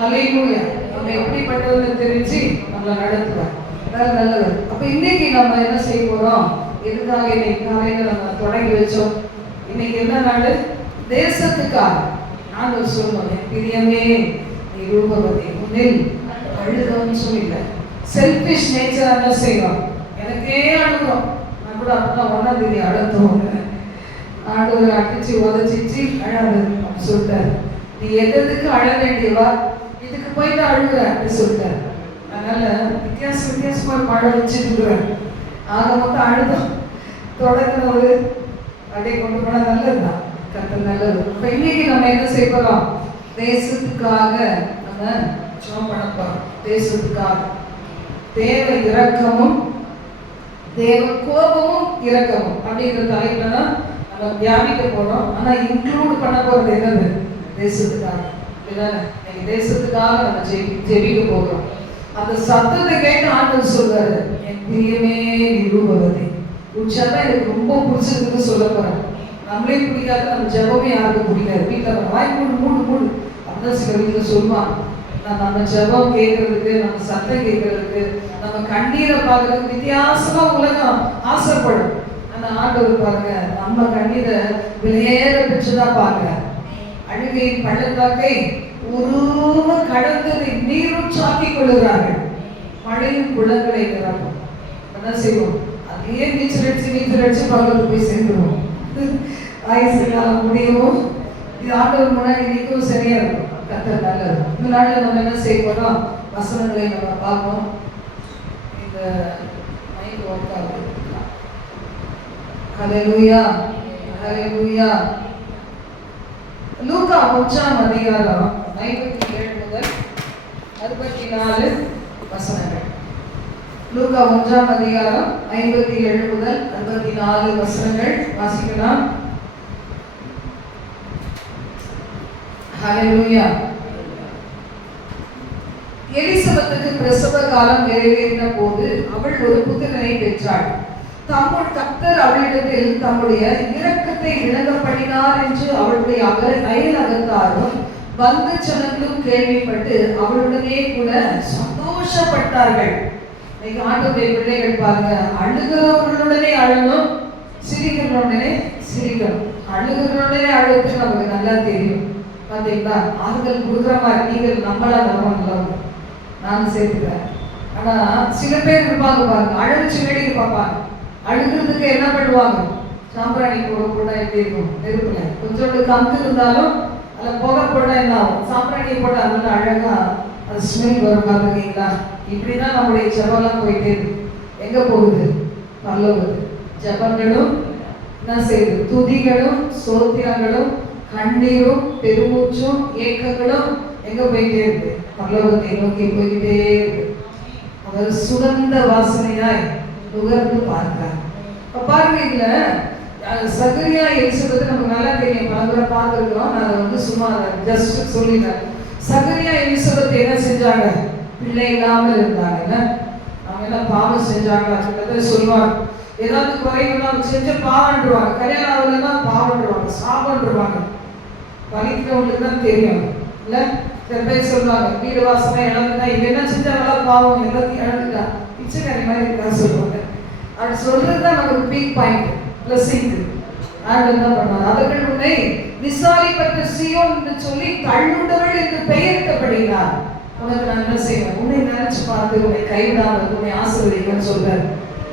ஹல்லேலூயா. நம்ம எப்படிப்பட்டவர்னு தெரிஞ்சு நம்மளை நடத்துவார். அதான் நல்லவர். அப்போ இன்னைக்கு நம்ம என்ன செய்ய போகிறோம்? எதுக்காக இன்னைக்கு காலையில் நம்ம தொடங்கி வச்சோம்? இன்னைக்கு என்ன நாள்? தேசத்துக்காக. நான் சொல்லணும், என் பிரியமே நீ ரூபவதி முன்னில் அழுதோன்னு சொல்லிட்டேன். செல்ஃபிஷ் நேச்சர் என்ன செய்வோம்? எனக்கே அழுகிறோம். நான் கூட அப்பதான் ஒன்றாந்தேதி அழுத்தோம். ஆண்டவர் அடிச்சு உதச்சிச்சு அழாது அப்படின்னு சொல்லிட்டார். நீ எதுக்கு அழ வேண்டியவா, இதுக்கு போயிட்டு அழுகுற அப்படின்னு சொல்லிட்டார். அதனால வித்தியாசமா மழை வச்சுருக்குறேன். ஆக மொத்தம் அழுதம் தொடங்கினவர் அப்படியே கொண்டு போனா நல்லதுதான். கர்த்தர் நல்லது. இப்போ இன்னைக்கு நம்ம என்ன செய்ய போறோம்? தேசத்துக்காக நம்ம ஜெபம் பண்ண போறோம். தேசத்துக்காக தேவ இரக்கமும் தேவ கோபமும் இரக்கமும் அப்படிங்கிற தலைப்புல தான் நம்ம தியானிக்க போறோம். ஆனா இன்க்ளூட் பண்ண போறது என்னது? தேசத்துக்காக. இன்னைக்கு தேசத்துக்காக நம்ம ஜெபிக்க போகிறோம். அந்த சத்தத்தை கேட்டு ஆண்டவர் சொல்றாரு, என் பிரியமே நீ ரூபவதி. உற்சாகம் எனக்கு ரொம்ப பிடிச்சிருக்குன்னு சொல்ல போறேன். நம்மளே பிடிக்காது, நம்ம ஜெபமே யாருக்கும் பிடிக்காது. வீட்டில் வாய் மூடு அப்படிதான் சில வீட்டில் சொல்லுவாங்க. நம்ம ஜெபம் கேட்கறதுக்கு, நம்ம சத்தம் கேட்கறதுக்கு, நம்ம கண்ணீரை பார்க்கறதுக்கு வித்தியாசமா உலகம் ஆசைப்படும். ஆனா ஆண்டவர் பாருங்க, நம்ம கண்ணீரை விலையேற பெற்றுதான் பார்க்கிறார். அழுகையின் பள்ளத்தாக்கை உருவ கடந்ததை நீரூற்றாக்கிக் கொள்ளுகிறார்கள். மழையும் குளங்களை நிரப்பும். என்ன செய்வோம்? அதையே நீச்சல் அடிச்சு பக்கத்துக்கு போய் சேர்ந்துருவோம். ஆயுசு காலம் முடியவும் இது ஆண்டவர் முன்னாடி நிற்கவும் சரியா இருக்கும். கர்த்தர் நல்லது. இந்த நாளில் நம்ம என்ன செய்ய போறோம்? வசனங்களை நம்ம பார்ப்போம். இந்த மைண்ட் ஒர்க் ஆகுது. ஹல்லேலூயா ஹல்லேலூயா. லூக்கா 1ஆம் அதிகாரம் 57 முதல் 64 வசனங்கள். லூக்கா 1ஆம் அதிகாரம் 57 முதல் 64 வசனங்கள் வாசிக்கலாம். ஹல்லேலூயா. எலிசபெத்துக்கு பிரசவ காலம் நிறைவேறின போது அவள் ஒரு புத்திரனை பெற்றாள். தம்முடைய கர்த்தர் அவளிடத்தில் தம்முடைய இரக்கத்தை விளங்கப்படினார் என்று அவளுடைய அயலகத்தாரும் பந்து ஜனங்களும் கேள்விப்பட்டு அவளுடனே கூட சந்தோஷப்பட்டார்கள். இன்னைக்கு ஆண்டவருடைய பிள்ளைகள் பாருங்க, அழுகிறவர்களுடனே அழணும், சிரிக்கிறவனுடனே சிரிக்கணும். அழுகிறவனுடனே அழுகிறது நமக்கு நல்லா தெரியும். பார்த்தீங்களா, ஆறுதல் கொடுக்குற மாதிரி நீங்கள் நம்மளா நல்லவங்க நான் சேர்த்துக்கிறேன். ஆனா சில பேர் இருப்பாங்க பாருங்க, அழுச்சு வேடிக்கை பார்ப்பாங்க. அழுகிறதுக்கு என்ன பண்ணுவாங்க, சாம்பிராணி போட எப்படி இருக்கும், நெருப்புல கொஞ்சோண்டு கந்து இருந்தாலும் அதில் புகை போட என்ன ஆகும், சாம்பிராணி போட அதனால அழகா அது ஸ்மெல் வரும். பார்த்துருக்கீங்களா? இப்படிதான் நம்முடைய ஜபம்லாம் போயிட்டே இருக்கு. எங்க போகுது? பரலோகத்துக்கு. ஜபங்களும் என்ன செய்யுது? துதிகளும் சோத்திரங்களும் கண்ணீரும் பெருமூச்சும் ஏக்கங்களும் எங்க போயிட்டே இருக்கு? பரலோகத்தை நோக்கி போயிட்டே இருக்கு. அவர் சுகந்த வாசனையாய் நுகர்ந்து பார்க்கிறார். பாருங்க, இதுல சகரியா எலிசபெத் நமக்கு நல்லா தெரியும், பலமுறை பார்த்துருக்கோம். நான் சும்மா ஜஸ்ட் சொல்லிட்டேன். சகரியா எலிசபெத் என்ன செஞ்சாங்க? பிள்ளை இல்லாமல் இருந்தாங்க. அவங்க எல்லாம் பாவம் செஞ்சாங்க சொல்லுவாங்க. ஏதாவது குறைவுனா செஞ்ச பாவன்றுவாங்க. கல்யாணம் ஆகலைன்னா பாவன்றுவாங்க, சாபன்றுவாங்க. வலிக்கிறவங்களுக்கு தான் தெரியும் இல்ல. சில பேர் சொல்லுவாங்க, வீடு வாசனை இழந்துட்டா, இவ என்ன செஞ்சாலும் பாவம் எல்லாத்தையும் இழந்துட்டா, பிச்சைக்காரி மாதிரி இருக்கா சொல்லுவாங்க. அது சொல்றதுதான் நமக்கு பீக் பாயிண்ட், பிளஸிங். ஆண்டு என்ன பண்ணுவாங்க, அவர்கள் உன்னை விசாரிப்பட்ட சீயோன் என்று சொல்லி தள்ளுண்டவள் என்று பெயரிட்டபடினார். உனக்கு நான் என்ன செய்வேன், உன்னை நினைச்சு பார்த்து உன்னை கைவிடாமல் உன்னை ஆசீர்வதிக்கணும்னு சொல்றாரு.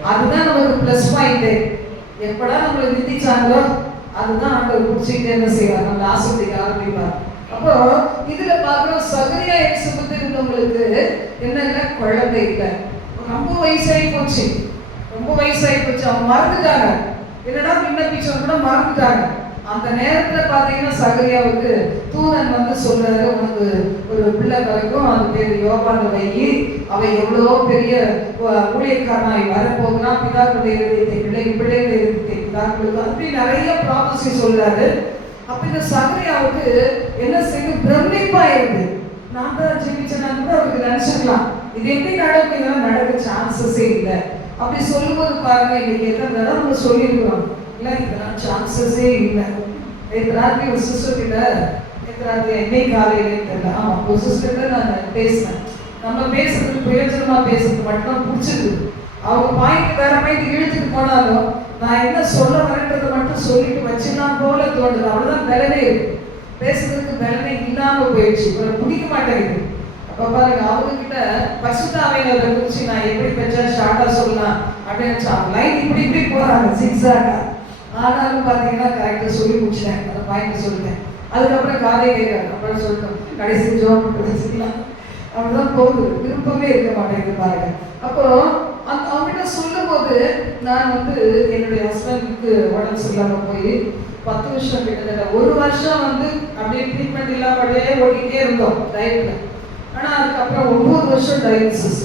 அதுதான் நமக்கு பிளஸ் பாயிண்ட். எப்படா நம்மளை நிந்திச்சாங்களோ அதுதான் ஆண்டவர் குடிச்சிட்டு என்ன செய்வார், நம்மளை ஆசீர்வதிக்க ஆரம்பிப்பார். அப்போ இதுல பாக்குறோம், சகரியா எலிசபெத் இருந்தவங்களுக்கு என்னன்னா குழந்தை இல்லை, ரொம்ப வயசாகி போச்சு. அவங்க மறந்துட்டாங்க. என்னடா விண்ணப்பிச்சவங்க கூட மறந்துட்டாங்க. அந்த நேரத்துல பாத்தீங்கன்னா சகரியாவுக்கு தூதன் சொல்றாரு, உனக்கு ஒரு பிள்ளை பிறக்கும், அது பேர் யோவான் வையி, அவை எவ்வளோ பெரிய ஊழியக்காரனாய் வரப்போகுனா, பிதாக்களுடைய இருதயத்தை பிள்ளைகளுடைய இருதயத்தை பிதாக்களுக்கு, அப்படி நிறைய ப்ராபசி சொல்றாரு. அப்ப இந்த சகரியாவுக்கு என்ன செய்து பிரமிப்பா இருக்கு. நான் தான் ஜெபிச்சேன்னா கூட அவருக்கு நினைச்சுக்கலாம், இது எப்படி நடக்கும், இதெல்லாம் நடக்க சான்சஸே இல்லை. அப்படி சொல்லும்போது பாருங்க, இன்னைக்கு எத்தனை தடவை நம்ம சொல்லியிருக்கிறோம் இல்லை, இதெல்லாம் சான்சஸே இல்லை. நேற்று ராத்திரி ஒரு சிஸ்டர் கிட்ட, நேற்று ராத்திரி என்னை காலையிலே தெரியல, ஆமா ஒரு சிஸ்டர் கிட்ட நான் பேசினேன். நம்ம பேசுறதுக்கு பிரயோஜனமா பேசுறது மட்டும் பிடிச்சிருக்கு. அவங்க பாயிண்ட் வேற பாயிண்ட் இழுத்துட்டு போனாலும் நான் என்ன சொல்ல வரேன்றதை மட்டும் சொல்லிட்டு வச்சுலாம் போல தோணுது. அவ்வளவுதான் பலனே இருக்கு. பேசுறதுக்கு பலனே இல்லாம போயிடுச்சு, பிடிக்க மாட்டேங்குது. அப்ப பாருங்க, அவங்க கிட்ட பரிசுத்த ஆவியானவரை குறிச்சு நான் எப்படி பெற்றா ஷார்ட்டா சொல்லலாம் அப்படின்னு லைன் இப்படி போறாங்க சிக்ஸாக்கா. ஆனாலும் பாத்தீங்கன்னா கரெக்டா சொல்லி முடிச்சிட்டேன், அந்த பாயிண்ட் சொல்லிட்டேன். அதுக்கப்புறம் காதை கேட்காது அப்படின்னு சொல்லிட்டோம். கடைசி ஜோம் வச்சுக்கலாம். அப்படிதான் போகுது, விருப்பமே இருக்க மாட்டேங்குது பாருங்க. அப்போ அவங்ககிட்ட சொல்லும் போது நான் என்னுடைய ஹஸ்பண்டுக்கு உடம்பு சரியில்லாம போய் 10 வருஷம் கிட்டத்தட்ட 1 வருஷம் அப்படியே ட்ரீட்மெண்ட் இல்லாமலே ஓடிக்கிட்டே இருந்தோம் டயட்ல. ஆனா அதுக்கப்புறம் 9 வருஷம் டயாலிசிஸ்.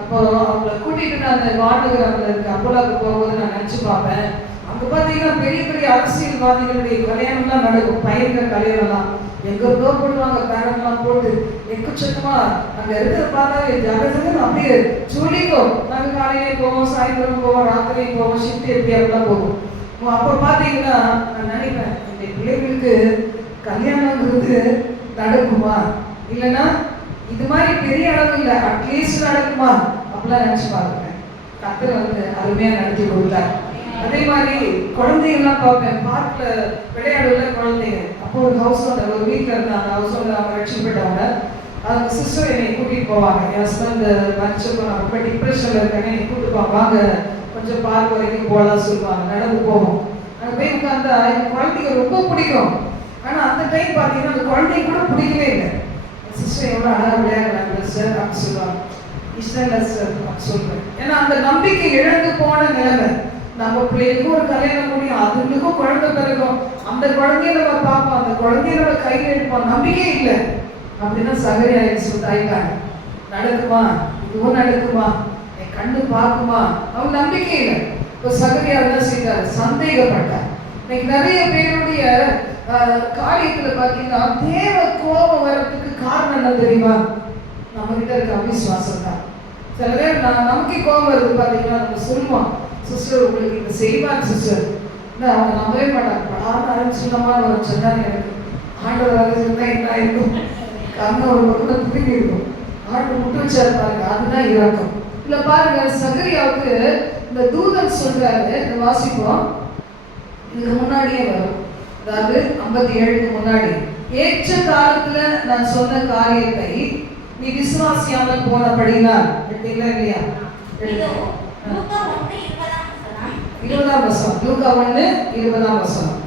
அப்போ அவங்கள கூட்டிட்டு நான் வானகரம்ல இருக்க அப்போலாவுக்கு போகும்போது நான் நினைச்சு பார்ப்பேன், அங்க பாத்தீங்கன்னா பெரிய பெரிய அரசியல்வாதிகளுடைய கல்யாணம்லாம் நடக்கும். பையன்கள் கல்யாணம்லாம் எங்கோ போடுவாங்க, பேரெல்லாம் போட்டு எக்கச்சக்கமா அங்க இருக்கிற பார்த்தா ஜகஜகன்னு அப்படியே சொல்லிக்கும். நாங்க காலையிலே போவோம், சாயந்தரம் போவோம், ராத்திரியும் போவோம், ஷிஃப்ட் எப்படி அப்படிலாம் போவோம். அப்போ பார்த்தீங்கன்னா நான் நினைப்பேன், இந்த பிள்ளைகளுக்கு கல்யாணங்கிறது நடக்குமா, இல்லைன்னா இது மாதிரி பெரிய அளவு இல்லை அட்லீஸ்ட் நடக்குமா அப்படிலாம் நினைச்சு பார்ப்பேன். கர்த்தர் அருமையா நடத்தி கொடுத்தார். அதே மாதிரி குழந்தைகள்லாம் பார்ப்பேன், பார்க்ல விளையாடுல குழந்தைங்க. அப்போ ஒரு ஹவுஸ் ஓனர், ஒரு வீட்டில் இருந்தாங்க, அந்த ஹவுஸ் ஓனர் அவங்க ரட்சிக்கப்பட்டவங்க. அந்த சிஸ்டர் என்னை கூட்டிட்டு போவாங்க. என் ஹஸ்பண்ட் மறைச்சிருக்கோம், நான் ரொம்ப டிப்ரெஷன்ல இருக்கேன், என்னை கூட்டிட்டு போவாங்க, வாங்க கொஞ்சம் பார்க் வரைக்கும் போகலாம் சொல்லுவாங்க. நடந்து போவோம். அங்கே போய் உட்காந்தா எனக்கு குழந்தைங்க ரொம்ப பிடிக்கும். ஆனா அந்த டைம் பார்த்தீங்கன்னா அந்த குழந்தைங்க கூட பிடிக்கவே இல்லை. சிஸ்டர் எவ்வளோ அழகாக விளையாடுறாங்க சார் அப்படின்னு சொல்லுவாங்க. இஷ்டம் இல்லை சார் அப்படின்னு சொல்லுவேன். ஏன்னா அந்த நம்பிக்கை இழந்து போன நிலைமை. நம்ம பிள்ளைகளுக்கும் ஒரு கல்யாணம் முடியும், அதுங்களுக்கும் குழந்தை பிறகும், அந்த குழந்தைய நம்ம பார்ப்போம், அந்த குழந்தைய நம்ம இருப்பான், நம்பிக்கை இல்லை அப்படின்னா சகரியா ஆயிட்டாங்க. நடக்குமா, இதுவும் நடக்குமா, என் கண்ணு பார்க்குமா, அவன் நம்பிக்கை இல்லை. இப்போ சகரியா என்ன செய்தார், சந்தேகப்பட்டார். இன்னைக்கு நிறைய பேருடைய காரியத்துல பாத்தீங்கன்னா தேவ கோபம் வர்றதுக்கு காரணம் என்ன தெரியுமா? நம்ம கிட்ட இருக்க அவிசுவாசம் தான். சில பேர் நமக்கே கோபம் வருது பாத்தீங்கன்னா, நம்ம சொல்லுவோம், சிஸ்டர் உங்களுக்கு இந்த செய்வார் சிஸ்டர், இல்லை அவங்க நம்பவே மாட்டாங்க. படாத ஆரம்பிச்சுமா ஒரு சொன்னாங்க, எனக்கு ஆண்டவர் ஆரம்பிச்சுருந்தா என்ன ஆயிருக்கும், கண்ணை ஒரு பக்கம் திரும்பி இருக்கும், ஆண்டு முட்டு வச்சா பாருங்க, அதுதான் இறக்கம். இல்லை பாருங்க, சகரியாவுக்கு இந்த தூதன் சொல்றாரு, இந்த வாசிப்போம், இதுக்கு முன்னாடியே வரும், அதாவது 57க்கு முன்னாடி, ஏற்ற காலத்துல நான் சொன்ன காரியத்தை நீ விசுவாசியாமல் போனபடினால், இல்லையா? 20ஆம் வசனம், லூக்கா 1:20ஆம் வசனம்.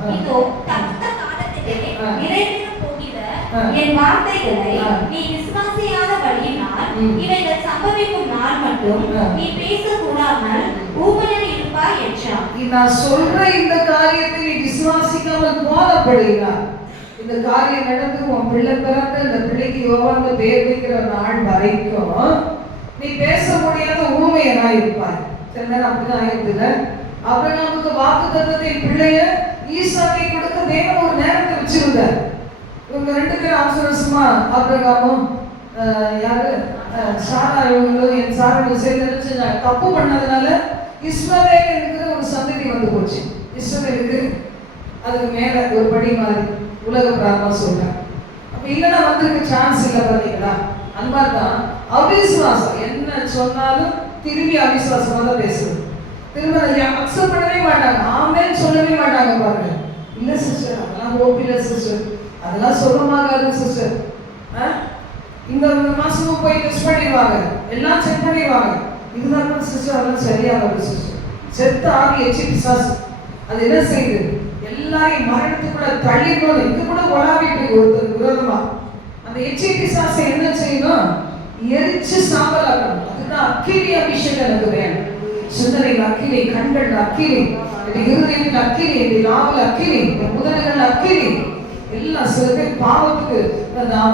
என் வார்த்தைகளை நீ விசுவாசியாதபடியினால் இவைகள் சம்பவிக்கும் நாள் மட்டும் நீ பேசக்கூடாமல் ஊமையாக இருப்பாய் என்றார். நான் சொல்ற இந்த காரியத்தை நீ விசுவாசிக்காமல் போனபடியினால், இந்த காரியம் நடந்து உன் பிள்ளை பிறந்த இந்த பிள்ளைக்கு யோவான்னு பேர் வைக்கிற நாள் வரைக்கும் நீ பேச முடியாத ஊமையனா இருப்பாய். சில நேரம் அப்படிதான் ஆயிருக்குல்ல. ஆபிரகாமுக்கு வாக்குத்தத்தத்தின் பிள்ளைய ஈசாக்கை கொடுக்க தேவன் ஒரு நேரத்தை வச்சிருந்தார். இவங்க 2 பேரும் அவசரமா, ஆபிரகாமும் யாரு சாரா, இவங்களும் என் சாராவும் சேர்ந்து தப்பு பண்ணதுனால இஸ்மவேல் இருக்கிற ஒரு சந்ததி வந்து போச்சு. இஸ்மவேலுக்கு அதுக்கு மேல ஒரு படி மாறி உலக பிரார்த்தனை சொல்றாங்க. அப்ப இல்லைன்னா வந்திருக்க சான்ஸ் இல்லை. பார்த்தீங்களா? அந்த மாதிரி தான் அவிசுவாசம். என்ன சொன்னாலும் திரும்பி அவிசுவாசமா தான் பேசுறது. திரும்ப அக்செப்ட் பண்ணவே மாட்டாங்க, ஆமேன்னு சொல்லவே மாட்டாங்க. பாருங்க, இல்ல சிஸ்டர் அதெல்லாம் ஹோப் இல்லை சிஸ்டர், அதெல்லாம் சொல்லமாகாது சிஸ்டர், இந்த மாசமும் போய் டெஸ்ட் பண்ணிடுவாங்க, எல்லாம் செக் பண்ணிடுவாங்க, இதுதான் சிஸ்டர் அதெல்லாம் சரியாகாது சிஸ்டர். செத்த ஆகி எச்சி பிசாசு அது என்ன செய்யுது, எல்லாரையும் மரணத்துக்குள்ள தள்ளிடணும். இது கூட உலாவிட்டு ஒருத்தர் விரோதமா அந்த எச்சி பிசாசை என்ன செய்யணும், எரிச்சு சாம்பலாக்கணும். அதுதான் அக்கினி அபிஷேகம் எனக்கு வேணும். சிந்தனையில் அக்கினி, கண்கள் அக்கினி, இருதயத்தில் அக்கினி, நாவல் அக்கினி, முதல்கள் அக்கினி, எல்லாம். சில பேர் பாவத்துக்கு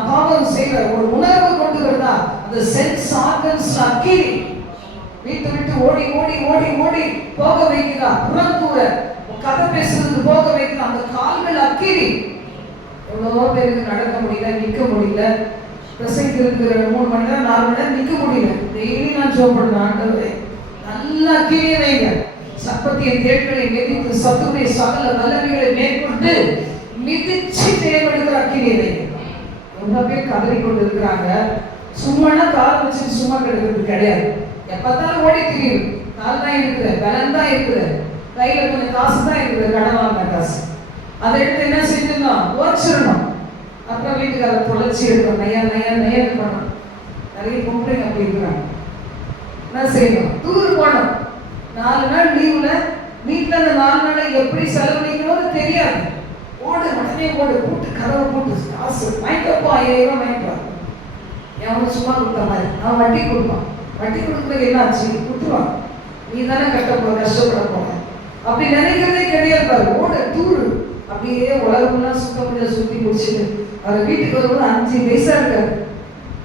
பாவம் செய்யற ஒரு உணர்வு கொண்டு வருதா, அந்த சென்ஸ் ஆர்கன்ஸ் அக்கினி வீட்டை விட்டு ஓடி ஓடி ஓடி ஓடி போக வைக்குதா, புறந்தூர கதை பேசுறது போக வைக்குதா, அந்த கால்கள் அக்கினி. எவ்வளவோ பேருக்கு நடக்க முடியல, நிற்க முடியல, பிரசங்கிருக்கு 3 மணி நேரம் 4 மணி நேரம் நிற்க முடியல. டெய்லி நான் ஜெபம் பண்ண, ஆண்டவரே நல்ல அக்கினியை வைங்க, சப்பத்திய தேட்களை மிதித்து சத்துருடைய சகல வல்லமைகளை மேற்கொண்டு மிதிச்சு தேவனுக்கு அக்கினியை வைங்க. ரொம்ப பேர் கதறி கொண்டு இருக்கிறாங்க. சும்மானா கால் வச்சு சும்மா கிடக்கிறது கிடையாது. எப்பத்தாலும் ஓடி திரியும், கால் தான் இருக்குது, பலன் தான் இருக்குது, கையில கொஞ்சம் காசு தான் இருக்குது, கடன் வாங்கின காசு, அதை எடுத்து என்ன செஞ்சிடணும், ஓச்சிடணும். அப்புறம் வீட்டுக்கார தொலைச்சி எடுக்கணும், நையா நையா நையா பண்ணணும். நிறைய பொம்பளைங்க அப்படி இருக்கிறாங்க. என்ன செய்யணும், டூர் போனோம், 4 நாள் லீவ்ல வீட்டில் அந்த 4 நாளை எப்படி செலவழிக்கணும்னு தெரியாது. ஓடு, உடனே ஓடு, கூட்டு கதவை கூட்டு, காசு வாங்கிக்கப்போ 5000 ரூபாய் வாங்கிப்பான். எவனும் சும்மா கொடுத்த மாதிரி அவன் வட்டி கொடுப்பான். வட்டி கொடுக்குறது என்ன ஆச்சு, கொடுத்துருவான். நீ தானே கட்ட போற, கஷ்டப்பட போற, அப்படி நினைக்கிறதே கிடையாது. பாரு, ஓட டூரு, அப்படியே உலகம்லாம் சுத்தி முடிச்சுட்டு அவர் வீட்டுக்கு வரும்போது 5 பைசா இருக்காது,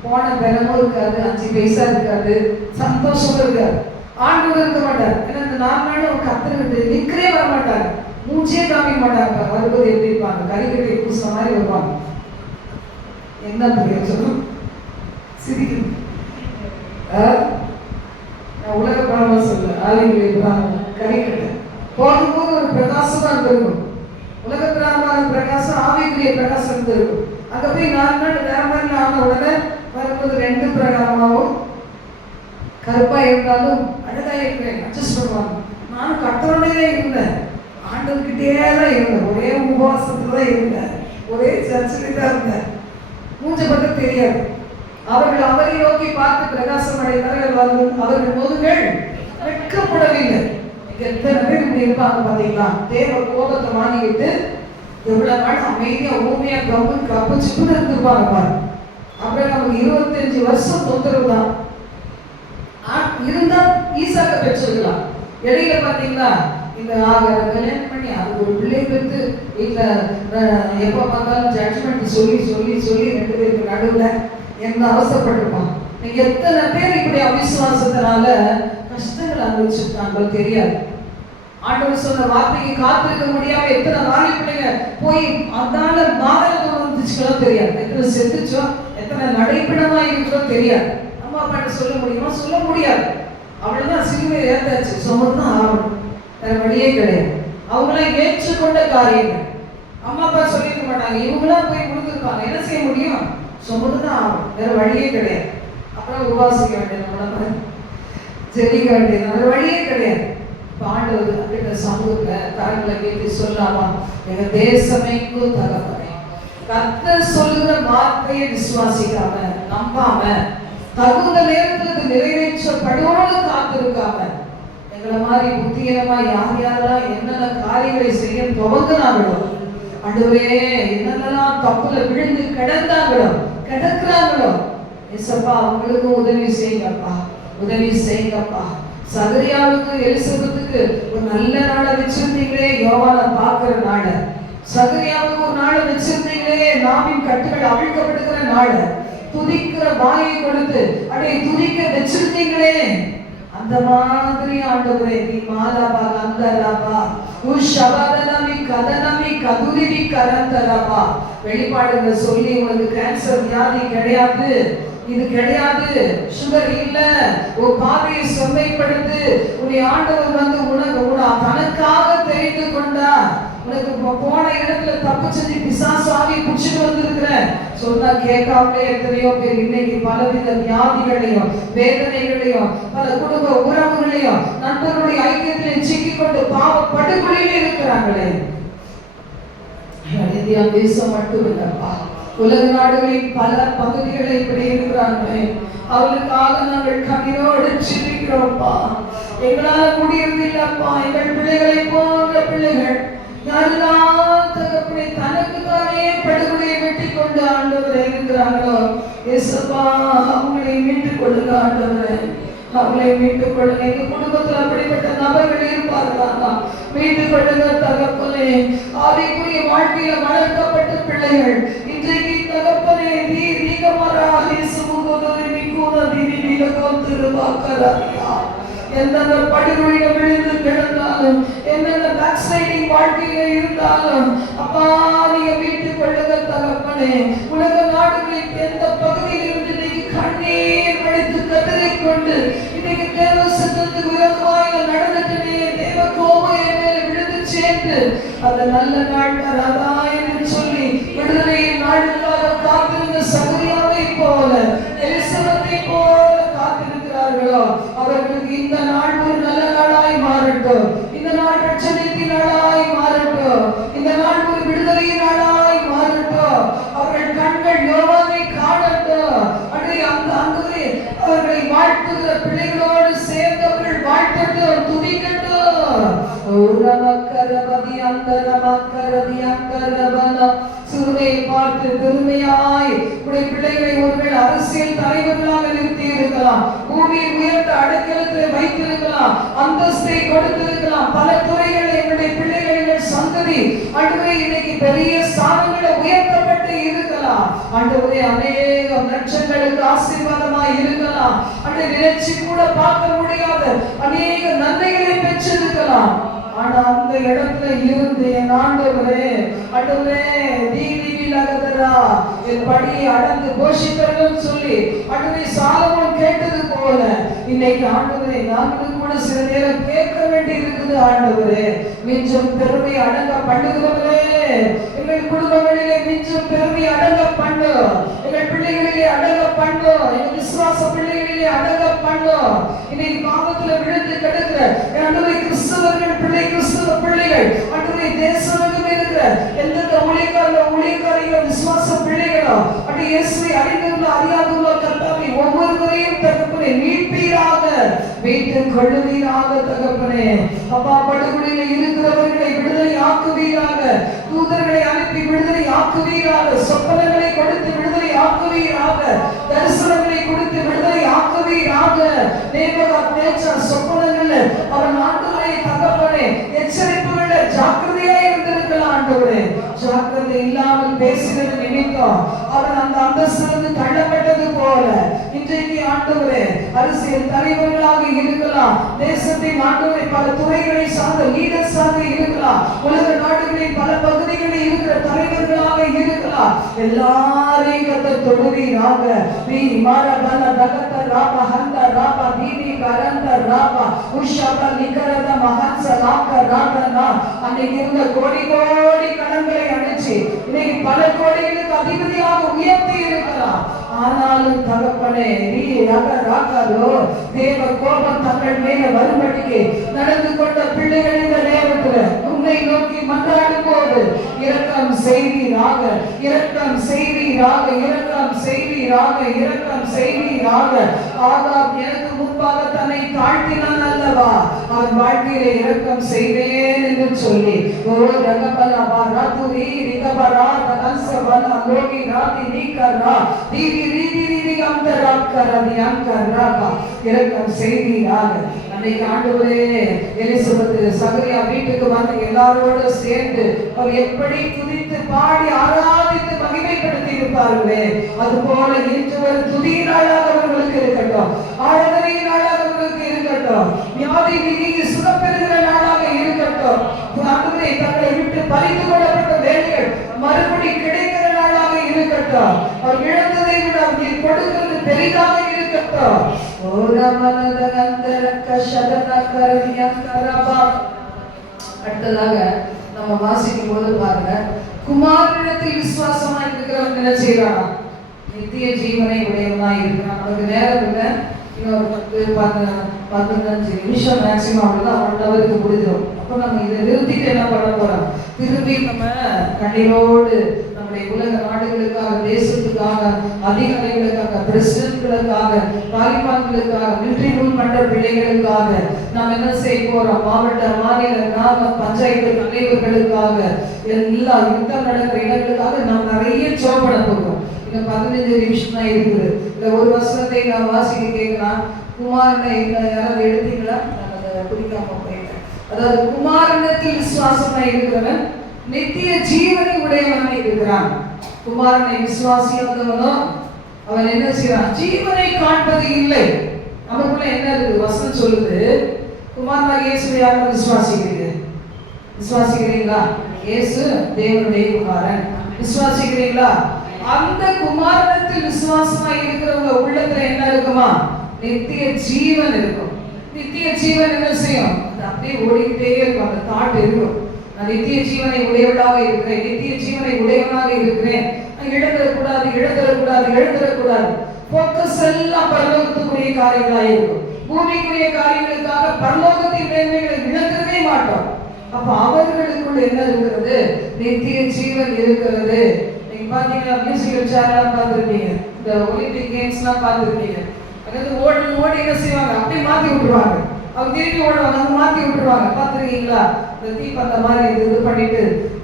போன பலமும் இருக்காது, 5 பைசா இருக்காது, சந்தோஷமும் இருக்காது. ஆண்டவர் இருக்க மாட்டார். ஏன்னா இந்த 4 நாள் அவங்க கத்துக்கிட்டு நிற்கவே வர மாட்டாங்க, மூச்சே காமிக்க மாட்டாங்க. வரும்போது எப்படி இருப்பாங்க, கறிக்கட்டை பூசின மாதிரி வருவாங்க. என்ன பிரயோஜனம், சிரிக்கணும். நான் உலக பரமா சொல்ல ஆளுங்களை கறிக்கட்டை போகும்போது ஒரு பிரகாசமா இருந்திருக்கும். உலக பிராமண பிரகாசம், ஆவிக்குரிய பிரகாசம் இருந்திருக்கும். அங்க போய் 4 நாள் நேரமாக ஆன உடனே வரும்போது 2 பிரகாரமாகவும் கருப்பா இருந்தாலும் அழகா இருக்கிறேன் அட்ஜஸ்ட் பண்ணுவாங்க. நானும் கத்தோடனே இருந்தேன், ஆண்டவர்கிட்டே தான் இருந்தேன், ஒரே உபவாசத்துல தான் இருந்தேன், ஒரே சர்ச்சில் தான் இருந்தேன். மூஞ்ச பக்கம் தெரியாது. அவர்கள் அவரை நோக்கி பார்த்து பிரகாசம் அடைந்தார்கள், அவர்கள் முதுகள் வெட்கப்படவில்லை. எத்தனை பேர் இப்படி இருப்பாங்க பார்த்தீங்களா? தேவ கோபத்தை வாங்கிட்டு எவ்வளவு நாள் அமைதியா ஊமையா கப்பிச்சுட்டு இருந்திருப்பாங்க பாரு. அப்புறம் நமக்கு 25 வருஷம் தொந்தரவு தான் இருந்தா ஈசாக்க பெற்றிருக்கலாம். இடையில பார்த்தீங்களா இந்த கல்யாணம் பண்ணி அது ஒரு பிள்ளை பெற்று வீட்டில் எப்போ பார்த்தாலும் ஜட்ஜ்மெண்ட் சொல்லி சொல்லி சொல்லி 2 பேருக்கு நடுவில் என்ன அவசரப்பட்டிருப்பான். நீங்க எத்தனை பேர் இப்படி அவிசுவாசத்தினால கஷ்டங்கள் அனுபவிச்சிருக்காங்க தெரியாது. ஆண்டவர் சொன்ன வார்த்தைக்கு காத்திருக்க முடியாம எத்தனை வாலி பிள்ளைங்க போய் அதனால பாதகத்தோடு வந்துச்சுக்கலாம் தெரியாது. எத்தனை செத்துச்சோ, எத்தனை நடைப்பிடமா இருக்கிறோ தெரியாது. அம்மா அப்பாட்ட சொல்ல முடியுமா? சொல்ல முடியாது. அவ்வளவுதான், சிலுவை ஏத்தாச்சு, சுமந்தான் ஆகணும், வேற வழியே கிடையாது. அவங்களாம் ஏற்றுக்கொண்ட காரியங்கள். அம்மா அப்பா சொல்லிக்க மாட்டாங்க, இவங்களா போய் கொடுத்துருப்பாங்க, என்ன செய்ய முடியும்? சுமந்துதான் ஆகணும், வேற வழியே கிடையாது. அப்புறம் உபாசிக்க வேண்டியது, நம்மள ஜெபிக்க வேண்டியது, வேற வழியே கிடையாது. ஆண்டவர் அப்படின்ற சமூகத்தை கரங்களை கேட்டு சொல்லாமா, எங்க தேசமைக்கும் தகப்பனே, கர்த்தர் சொல்லுகிற வார்த்தையை விசுவாசிக்காம நம்பாம தகுந்த நேரத்துக்கு நிறைவேற்றப்படுவோடு காத்திருக்காம எங்களை மாதிரி புத்திகரமா யாரெல்லாம் என்னென்ன காரியங்களை செய்ய துவங்கினாங்களோ, ஆண்டவரே என்னென்னலாம் தப்புல விழுந்து கிடக்குறாங்களோ, ஏசப்பா அவங்களுக்கும் உதவி செய்யுங்கப்பா, உதவி செய்யுங்கப்பா. சகரியாவுக்கு எலிசபெத்துக்கு ஒரு நல்ல நாளை வச்சிருந்தீங்களே, யோவானை பார்க்கிற நாள. சகரியாவுக்கு ஒரு நாளை வச்சிருந்தீங்களே, நாவின் கட்டுகள் அவிழ்க்கப்படுகிற நாள. துதிக்கிற வாயை கொடுத்து அப்படியே துதிக்க வச்சிருந்தீங்களே, அந்த மாதிரி ஆண்டவரே நீ மாலாபா கந்தராபா உஷபதனமி கதனமி கதுரிவி கரந்தராபா. வெளிப்பாடுங்க சொல்லி உங்களுக்கு கேன்சர் வியாதி கிடையாது, இது கிடையாது, சுகர் இல்ல, ஒரு பாதையை செம்மைப்படுத்து. உன்னை ஆண்டவர் வந்து உனக்கு தனக்காக தெரிந்து கொண்டா. உனக்கு போன இடத்துல தப்பு செஞ்சு பிசாசு ஆவி புடிச்சிட்டு வந்திருக்கிற சொன்னா கேட்காமலே எத்தனையோ பேர் இன்னைக்கு பலவித வியாதிகளையும் வேதனைகளையும் பல குடும்ப உறவுகளையும் நண்பர்களுடைய ஐக்கியத்திலே சிக்கிக்கொண்டு பாவ படுகொலையிலே இருக்கிறாங்களே. இந்தியா தேசம் மட்டும் இல்லப்பா, உலக நாடுகளின் பல பகுதிகளை இப்படி இருக்கிறாங்களே, அவளுக்காக நாங்கள் கண்ணீரோடு சிரிக்கிறோம்ப்பா. எங்களால முடியவில்லைப்பா. எங்கள் பிள்ளைகளை போன்ற பிள்ளைகள் தனக்கு தானே படுகொலையை வெட்டி கொண்டு ஆண்டவரை இருக்கிறாங்களோ, ஏசப்பா அவங்களை மீட்டுக் கொள்ளுங்க ஆண்டவரை, அவங்களை மீட்டுக் கொள்ளுங்க. எங்க குடும்பத்தில் அப்படிப்பட்ட நபர்கள் இருப்பார்களா? மீட்டுக் கொள்ளுங்க தகப்பனே. ஆவிக்குரிய வாழ்க்கையில வளர்க்கப்பட்ட பிள்ளைகள் இன்றைக்கு தகப்பனே எந்தெந்த படுகொலையில விழுந்து கிடந்தாலும், எந்தெந்த பேக் ஸ்லைடிங் வாழ்க்கையில இருந்தாலும், அப்பா நீங்க மீட்டுக் கொள்ளுங்க தகப்பனே. உலக நாடுகளில் எந்த பகுதியில் இருந்து இன்னைக்கு கண்ணீர் வடித்து கதறிக்கொண்டு இன்னைக்கு தேவ சத்தத்துக்கு விரோதமாக நடந்துட்டே தேவ கோபம் என் மேல விழுந்து சேர்ந்து அந்த நல்ல நாள் வராதா என்று சொல்லி விடுதலையின் நாடுகளாக காத்திருந்த சகரியாவை போல எலிசபெத்தை போல காத்திருக்கிறார்களோ, அவர்களுக்கு இந்த நாள் ஒரு நல்ல நாளாய் மாறட்டும், இந்த நாள் ரட்சணியத்தின் நாளாய் மாறட்டும், இந்த நாள் ஒரு விடுதலையின் நாளாய் மாறட்டும். அவர்கள் கண்கள் யோவானை காணட்டும். அவர்களை வாழ்த்துகிற பிள்ளைகளோடு சேர்ந்தவர்கள் வாழ்த்தட்டும், துதிக்கட்டும். சிறுமையை பார்த்து பெருமையாய் உடைய பிள்ளைகளை ஒருவேளை அரசியல் தலைவர்களாக நிறுத்தி இருக்கலாம், பூமியை உயர்ந்த அடைக்கலத்தில் வைத்திருக்கலாம், அந்தஸ்தை கொடுத்திருக்கலாம், பல துறைகளை என்னுடைய பிள்ளைகளின் சந்ததி ஆண்டவரே இன்னைக்கு பெரிய ஸ்தானங்களை உயர்த்தப்பட்டு இருக்கலாம். ஆண்டவரே அநேக லட்சங்களுக்கு ஆசீர்வாதமாய் இருக்கலாம். அந்த நினைச்சு கூட பார்க்க முடியாத அநேக நன்மைகளை பெற்றிருக்கலாம். ஆனா அந்த இடத்துல இருந்து என் ஆண்டவரே நீதி விலகுதரா என் படியை அடர்ந்து போஷித்தர்கள் சொல்லி ஆண்டவரே சாலமோன் கேட்டது போல இன்னைக்கு ஆண்டவரே நாங்களும் கூட சில நேரம் கேட்க வேண்டி இருக்குது. ஆண்டவரே மிஞ்சும் பெருமை அடங்க பண்ணுகிறவரே, எங்கள் குடும்பங்களிலே மிஞ்சும் பெருமை அடங்க பண்ணு, எங்கள் பிள்ளைகளிலே அடங்க பண்ணு, எங்கள் விசுவாச பிள்ளைகளிலே அடங்க பண்ணு. இன்னைக்கு பாவத்துல விழுந்து கிடக்கிற ஆண்டவரே கிறிஸ்தவர்கள் பிள்ளை, கிறிஸ்தவ பிள்ளைகள் ஆண்டவரே தேசமெங்கும் இருக்கிற எந்தெந்த ஊழியக்காரர்கள் விசுவாச பிள்ளைகளோ அப்படி இயேசுவை அறிந்தவர்களோ அறியாதவர்களோ கர்த்தாவே ஒவ்வொருவரையும் தகப்பனே மீட்பீராக, மீட்டுக் கொள்ளுவீராக தகப்பனே. அப்பா படுகொலையில இருக்கிறவர்களை விடுதலை ஆக்குவீராக, தூதர்களை அனுப்பி விடுதலை ஆக்குவீராக, சொப்பனங்களை கொடுத்து விடுதலை ஆக்குவீராக, தரிசனங்களை கொடுத்து விடுதலை ஆக்குவீராக. சொப்பனங்கள் அவன் ஆண்டவரை தகப்பனே நிமித்தம் அவன் அந்த அந்தஸ்திலிருந்து தள்ளப்பட்டது போல இன்றைக்கு ஆண்டவரே அரசியல் தலைவர்களாக இருக்கலாம், தேசத்தின் ஆண்டவரை பல துறைகளை சார்ந்த லீடர்ஸாக இருக்கலாம், உலக நாடுகளின் பல பகுதிகளில் இருக்கிற தலைவர்களாக இருக்கலாம். எல்லாரையும் கர்த்தர் தொடுவீராக. நீ மாரபல தகத ராபா ஹந்த ராபா தீதி கரந்த ராபா உஷப நிகரத மஹன்ச லாக்க ராகனா. அன்னைக்கு இருந்த கோடி கோடி கடன்களை அடைச்சு இன்னைக்கு பல கோடிகளுக்கு அதிபதியாக உயர்த்தி இருக்கலாம். ஆனாலும் தகப்பனே நீ ராகாரோ தேவ கோபம் தங்கள் மேல வரும்படிக்கு நடந்து கொண்ட பிள்ளைகள் இந்த நேரத்தில் உன்னை நோக்கி மன்றாடும் போது இரக்கம் செய்வீராக, இரக்கம் செய்வீராக, இரக்கம் செய்வீராக, இரக்கம் செய்வீராக. ஆகாப் எனக்கு முன்பாக தன்னை தாழ்த்தினான் அல்லவா, அவன் வாழ்க்கையிலே இரக்கம் செய்வேன் என்று சொல்லி ஓ ரகபலா ராதுரி ரிகபரா தனசவன லோகி ராதி நீகரா தீவி ரீதி ரீதி அந்தராக்கரதி அங்கராகா. இரக்கம் செய்வீராக. அன்னைக்கு ஆண்டவரே எலிசபெத் சகரியா வீட்டுக்கு வந்து எல்லாரோட சேர்ந்து அவர் எப்படி துதித்து பாடி ஆராதித்து மகிமைப்படுத்தி இருப்பார்களே, அது போல இன்று ஒரு துதியின் நாளாக அவர்களுக்கு இருக்கட்டும், ஆராதனையின் நாளாக அவர்களுக்கு இருக்கட்டும், வியாதி நீங்கி சுகப்பெறுகிற நாளாக இருக்கட்டும். ஆண்டவரே தங்களை விட்டு பறித்து கொள்ளப்பட்ட வேலைகள் மறுபடி கிடைக்கிற நாளாக இருக்கட்டும். அவர் இழந்ததை விட அவர் கொடுக்கிறது பெரிதாக இருக்கட்டும். அடுத்ததாக நம்ம வாசிக்கும் போது பாருங்க, குமாரனிடத்தில் விசுவாசமா இருக்கிறவன் என்ன செய்யறானா, நித்திய ஜீவனை உடையவனாய் இருக்கிறான். நமக்கு நேரம் இல்லை, இன்னொரு 10-15 நிமிஷம் மேக்சிமம் அவ்வளவுதான், 1 ஹவருக்கு முடிஞ்சிடும். அப்போ நம்ம இதை நிறுத்திட்டு என்ன பண்ண போறோம், திரும்பி நம்ம கண்ணீரோடு நம்முடைய உலக நாடுகளுக்காக, தேசத்துக்காக, அதிகாரிகளுக்காக, பிரசிடன்ட்களுக்காக, தாலிபான்களுக்காக, மிலிட்டரி ரூல் பண்ற பிள்ளைகளுக்காக நாம் என்ன செய்ய போறோம், மாவட்ட, மாநில, கிராம பஞ்சாயத்து தலைவர்களுக்காக, எல்லா யுத்தம் நடக்கிற இடங்களுக்காக நாம் நிறைய ஜெபம் பண்ண போகிறோம். இன்னும் 15 நிமிஷம் தான் இருக்குது. இந்த ஒரு வசனத்தை நான் வாசிக்க கேட்கலாம். குமாரனை யாராவது எடுத்தீங்களா? நான் அதை குறிக்காம போயிட்டேன். அதாவது குமாரனத்தில் விசுவாசமா இருக்கிறவன் நித்திய ஜீவனை உடையவனாக இருக்கிறான். குமாரனை விசுவாசியாதவனோ அவன் என்ன செய்யறான், ஜீவனை காண்பது இல்லை. நமக்குள்ள என்ன இருக்கு, வசனம் சொல்லுது, குமாரனாக இயேசுவை யாரும் விசுவாசிக்கிறீங்களா? இயேசு தேவனுடைய குமாரன், விசுவாசிக்கிறீங்களா? அந்த குமாரனத்தில் விசுவாசமா இருக்கிறவங்க உள்ளத்துல என்ன இருக்குமா, நித்திய ஜீவன் இருக்கும். நித்திய ஜீவன் என்ன செய்யும், அது அப்படியே ஓடிக்கிட்டே இருக்கும். அந்த தாட் இருக்கும், நான் நித்திய ஜீவனை உடையவளாக இருக்கிறேன், நித்திய ஜீவனை உடையவனாக இருக்கிறேன், நான் எழுதக்கூடாது. போக்கஸ் எல்லாம் பரலோகத்துக்குரிய காரியங்களாக இருக்கும். பூமிக்குரிய காரியங்களுக்காக பரலோகத்தின் மேன்மைகளை இழக்கவே மாட்டோம். அப்ப அவர்களுக்குள்ள என்ன இருக்கிறது, நித்திய ஜீவன் இருக்கிறது. நீங்க பாத்தீங்கன்னா மியூசிக்கல் சேனல் பார்த்துருப்பீங்க, இந்த ஒலிம்பிக் கேம்ஸ் எல்லாம் பார்த்துருப்பீங்க. அதாவது ஓடி என்ன செய்வாங்க, அப்படியே மாத்தி விட்டுருவாங்க, அவங்க திருப்பி ஓடுவாங்க, அவங்க மாத்தி விட்டுருவாங்க. பார்த்துருக்கீங்களா? இந்த தீப்பந்த மாதிரி இது பண்ணிட்டு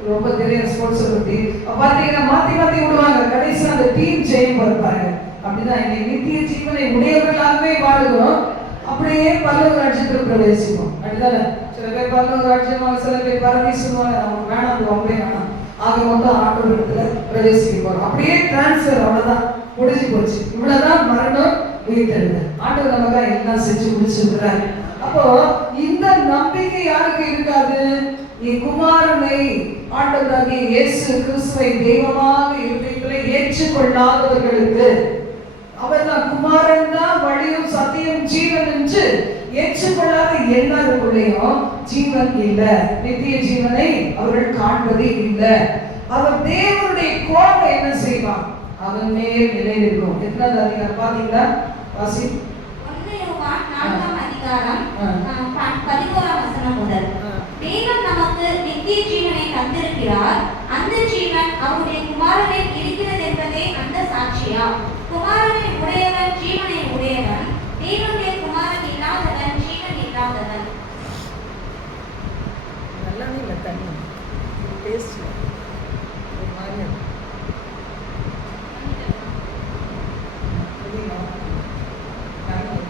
ரொம்ப தெரிய ஸ்போர்ட்ஸ் பத்தி பார்த்தீங்கன்னா மாத்தி விடுவாங்க. கடைசி அந்த டீம் ஜெயம் பார்ப்பாங்க. அப்படிதான் இன்னைக்கு நித்திய ஜீவனை உடையவர்களாகவே வாழுகிறோம். அப்படியே பரலோக ராஜ்யத்தில் பிரவேசிப்போம். அப்படிதானே? சில பேர் பரலோக ராஜ்யம், சில பேர் பரதீசுவாங்க. நமக்கு வேணாம், அது ரொம்ப வேணாம், ஆக மொத்தம் ஆண்டவர் இடத்துல பிரவேசிக்க போறோம். அப்படியே டிரான்ஸ்ஃபர், அவ்வளவுதான், முடிஞ்சு போச்சு. இவ்வளவுதான் மரணம் உயிர்த்தெழுது. ஆண்டவர் நமக்காக எல்லாம் செஞ்சு முடிச்சிருக்கிறார். அப்போ இந்த நம்பிக்கை யாருக்கு இருக்காது, குமாரனை ஆண்டவராகிய இயேசு கிறிஸ்துவை தெய்வமாக இருந்தவர்களை ஏற்றுக்கொள்ளாதவர்களுக்கு, அவர்தான் குமாரன் தான் வழியும் சத்தியம் ஜீவன் என்று ஏற்றுக்கொள்ளாத எல்லாருக்குள்ளேயும் ஜீவன் இல்லை, நித்திய ஜீவனை அவர்கள் காண்பது இல்லை. அவர் தேவனுடைய கோபம் என்ன செய்வான், அவன் மேல் நிலை இருக்கும். எத்தனாவது அதிகாரம் பாத்தீங்களா? வாசி. 11 வசனம் முதல். தேவன் நமக்கு நித்திய ஜீவனை தந்திருக்கிறார், அந்த ஜீவன் அவருடைய குமாரனில் இருக்கிறது என்பதே அந்த சாட்சியா. குமாரனை உடையவன் ஜீவனை உடையவன், தேவனுடைய குமாரன் இல்லாதவன் ஜீவன் இல்லாதவன். நல்லாவே இல்லை தண்ணி டேஸ்ட் ஒரு மாதிரி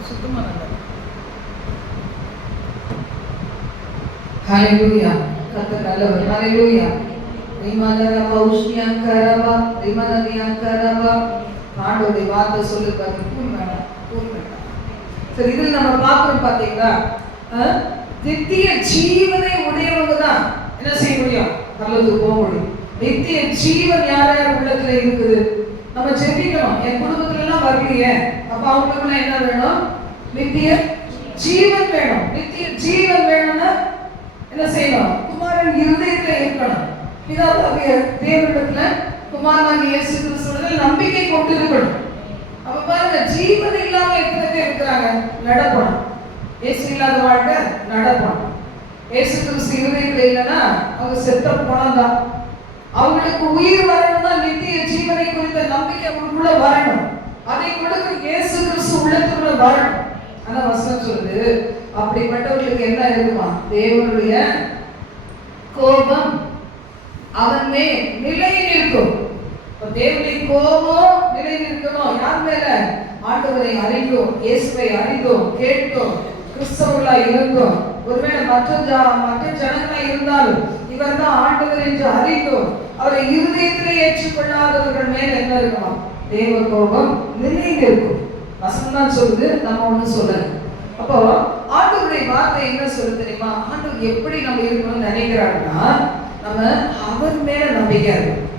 சுத்தமா நல்லது. ஹalleluya. கர்த்தர் நல்லவர். ஹalleluya. ரிமனரபா உஷ்ணியங்கரபா ரிமனதியங்கரபா. ஆண்டவருடைய வார்த்தை சொல்லு பாருங்க, கூல் வேண்டாம், கூல் வேண்டாம். சரி, இதில் நம்ம பார்க்கிறோம் பார்த்தீங்களா, நித்திய ஜீவனை உடையவங்க தான் என்ன செய்ய முடியும், பரலோகத்துக்கு போக முடியும். நித்திய ஜீவன் யார் யார் உள்ளத்துல இருக்குது, நம்ம ஜெபிக்கணும். என் குடும்பத்துல எல்லாம் வரலையே, அப்ப அவங்களுக்குலாம் என்ன வேணும், நித்திய ஜீவன் வேணும். நித்திய ஜீவன் வேணும்னா என்ன செய்யணும், குமாரன் இருதயத்துல இருக்கணும். பிதாவாகிய தேவனிடத்துல குமாரனாகிய இயேசு கிறிஸ்துவிடத்தில் நம்பிக்கை கொண்டு இருக்கணும். அப்ப பாருங்க, ஜீவன் இல்லாம எத்தனை பேர் இருக்கிறாங்க, நடப்பணும். இயேசு இல்லாத வாழ்க்கை நடப்பணும். இயேசு கிறிஸ்து இருதயத்துல இல்லைன்னா அவங்க செத்த போனதான். அவங்களுக்கு உயிர் வரணும்னா நித்திய ஜீவனை குறித்த நம்பிக்கை அவங்களுக்குள்ள வரணும். அதை கொடுக்க இயேசு கிறிஸ்து உள்ளத்துக்குள்ள வரணும். ஆனா வசனம் சொல்லுது, அப்படிப்பட்டவர்களுக்கு என்ன இருக்குமா, தேவனுடைய கோபம் அவன் மேல் நிலை நிற்கும். தேவனுடைய கோபம் நிலை நிற்கணும். யார் மேல, ஆண்டவரை அறிந்தோம், இயேசுவை அறிந்தோம், கேட்டோம், கிறிஸ்தவர்களா இருந்தோம். ஒருவேளை மற்ற ஜனங்களா இருந்தாலும் இவர் தான் ஆண்டவர் என்று அறிந்தோம், அவரை இருதயத்திலே ஏற்றுக்கொள்ளாதவர்கள் மேல என்ன இருக்குமா, தேவ கோபம் நிலை நிற்கும். வசனம் தான் சொல்லுது, நம்ம ஒண்ணு சொல்லல. அப்போ ஆண்டவருடைய வார்த்தை என்ன சொல்லுது தெரியுமா, ஆண்டவர் எப்படி நம்ம இருக்கணும்னு நினைக்கிறாருன்னா, நம்ம அவர் மேல நம்பிக்கை இருக்கணும்,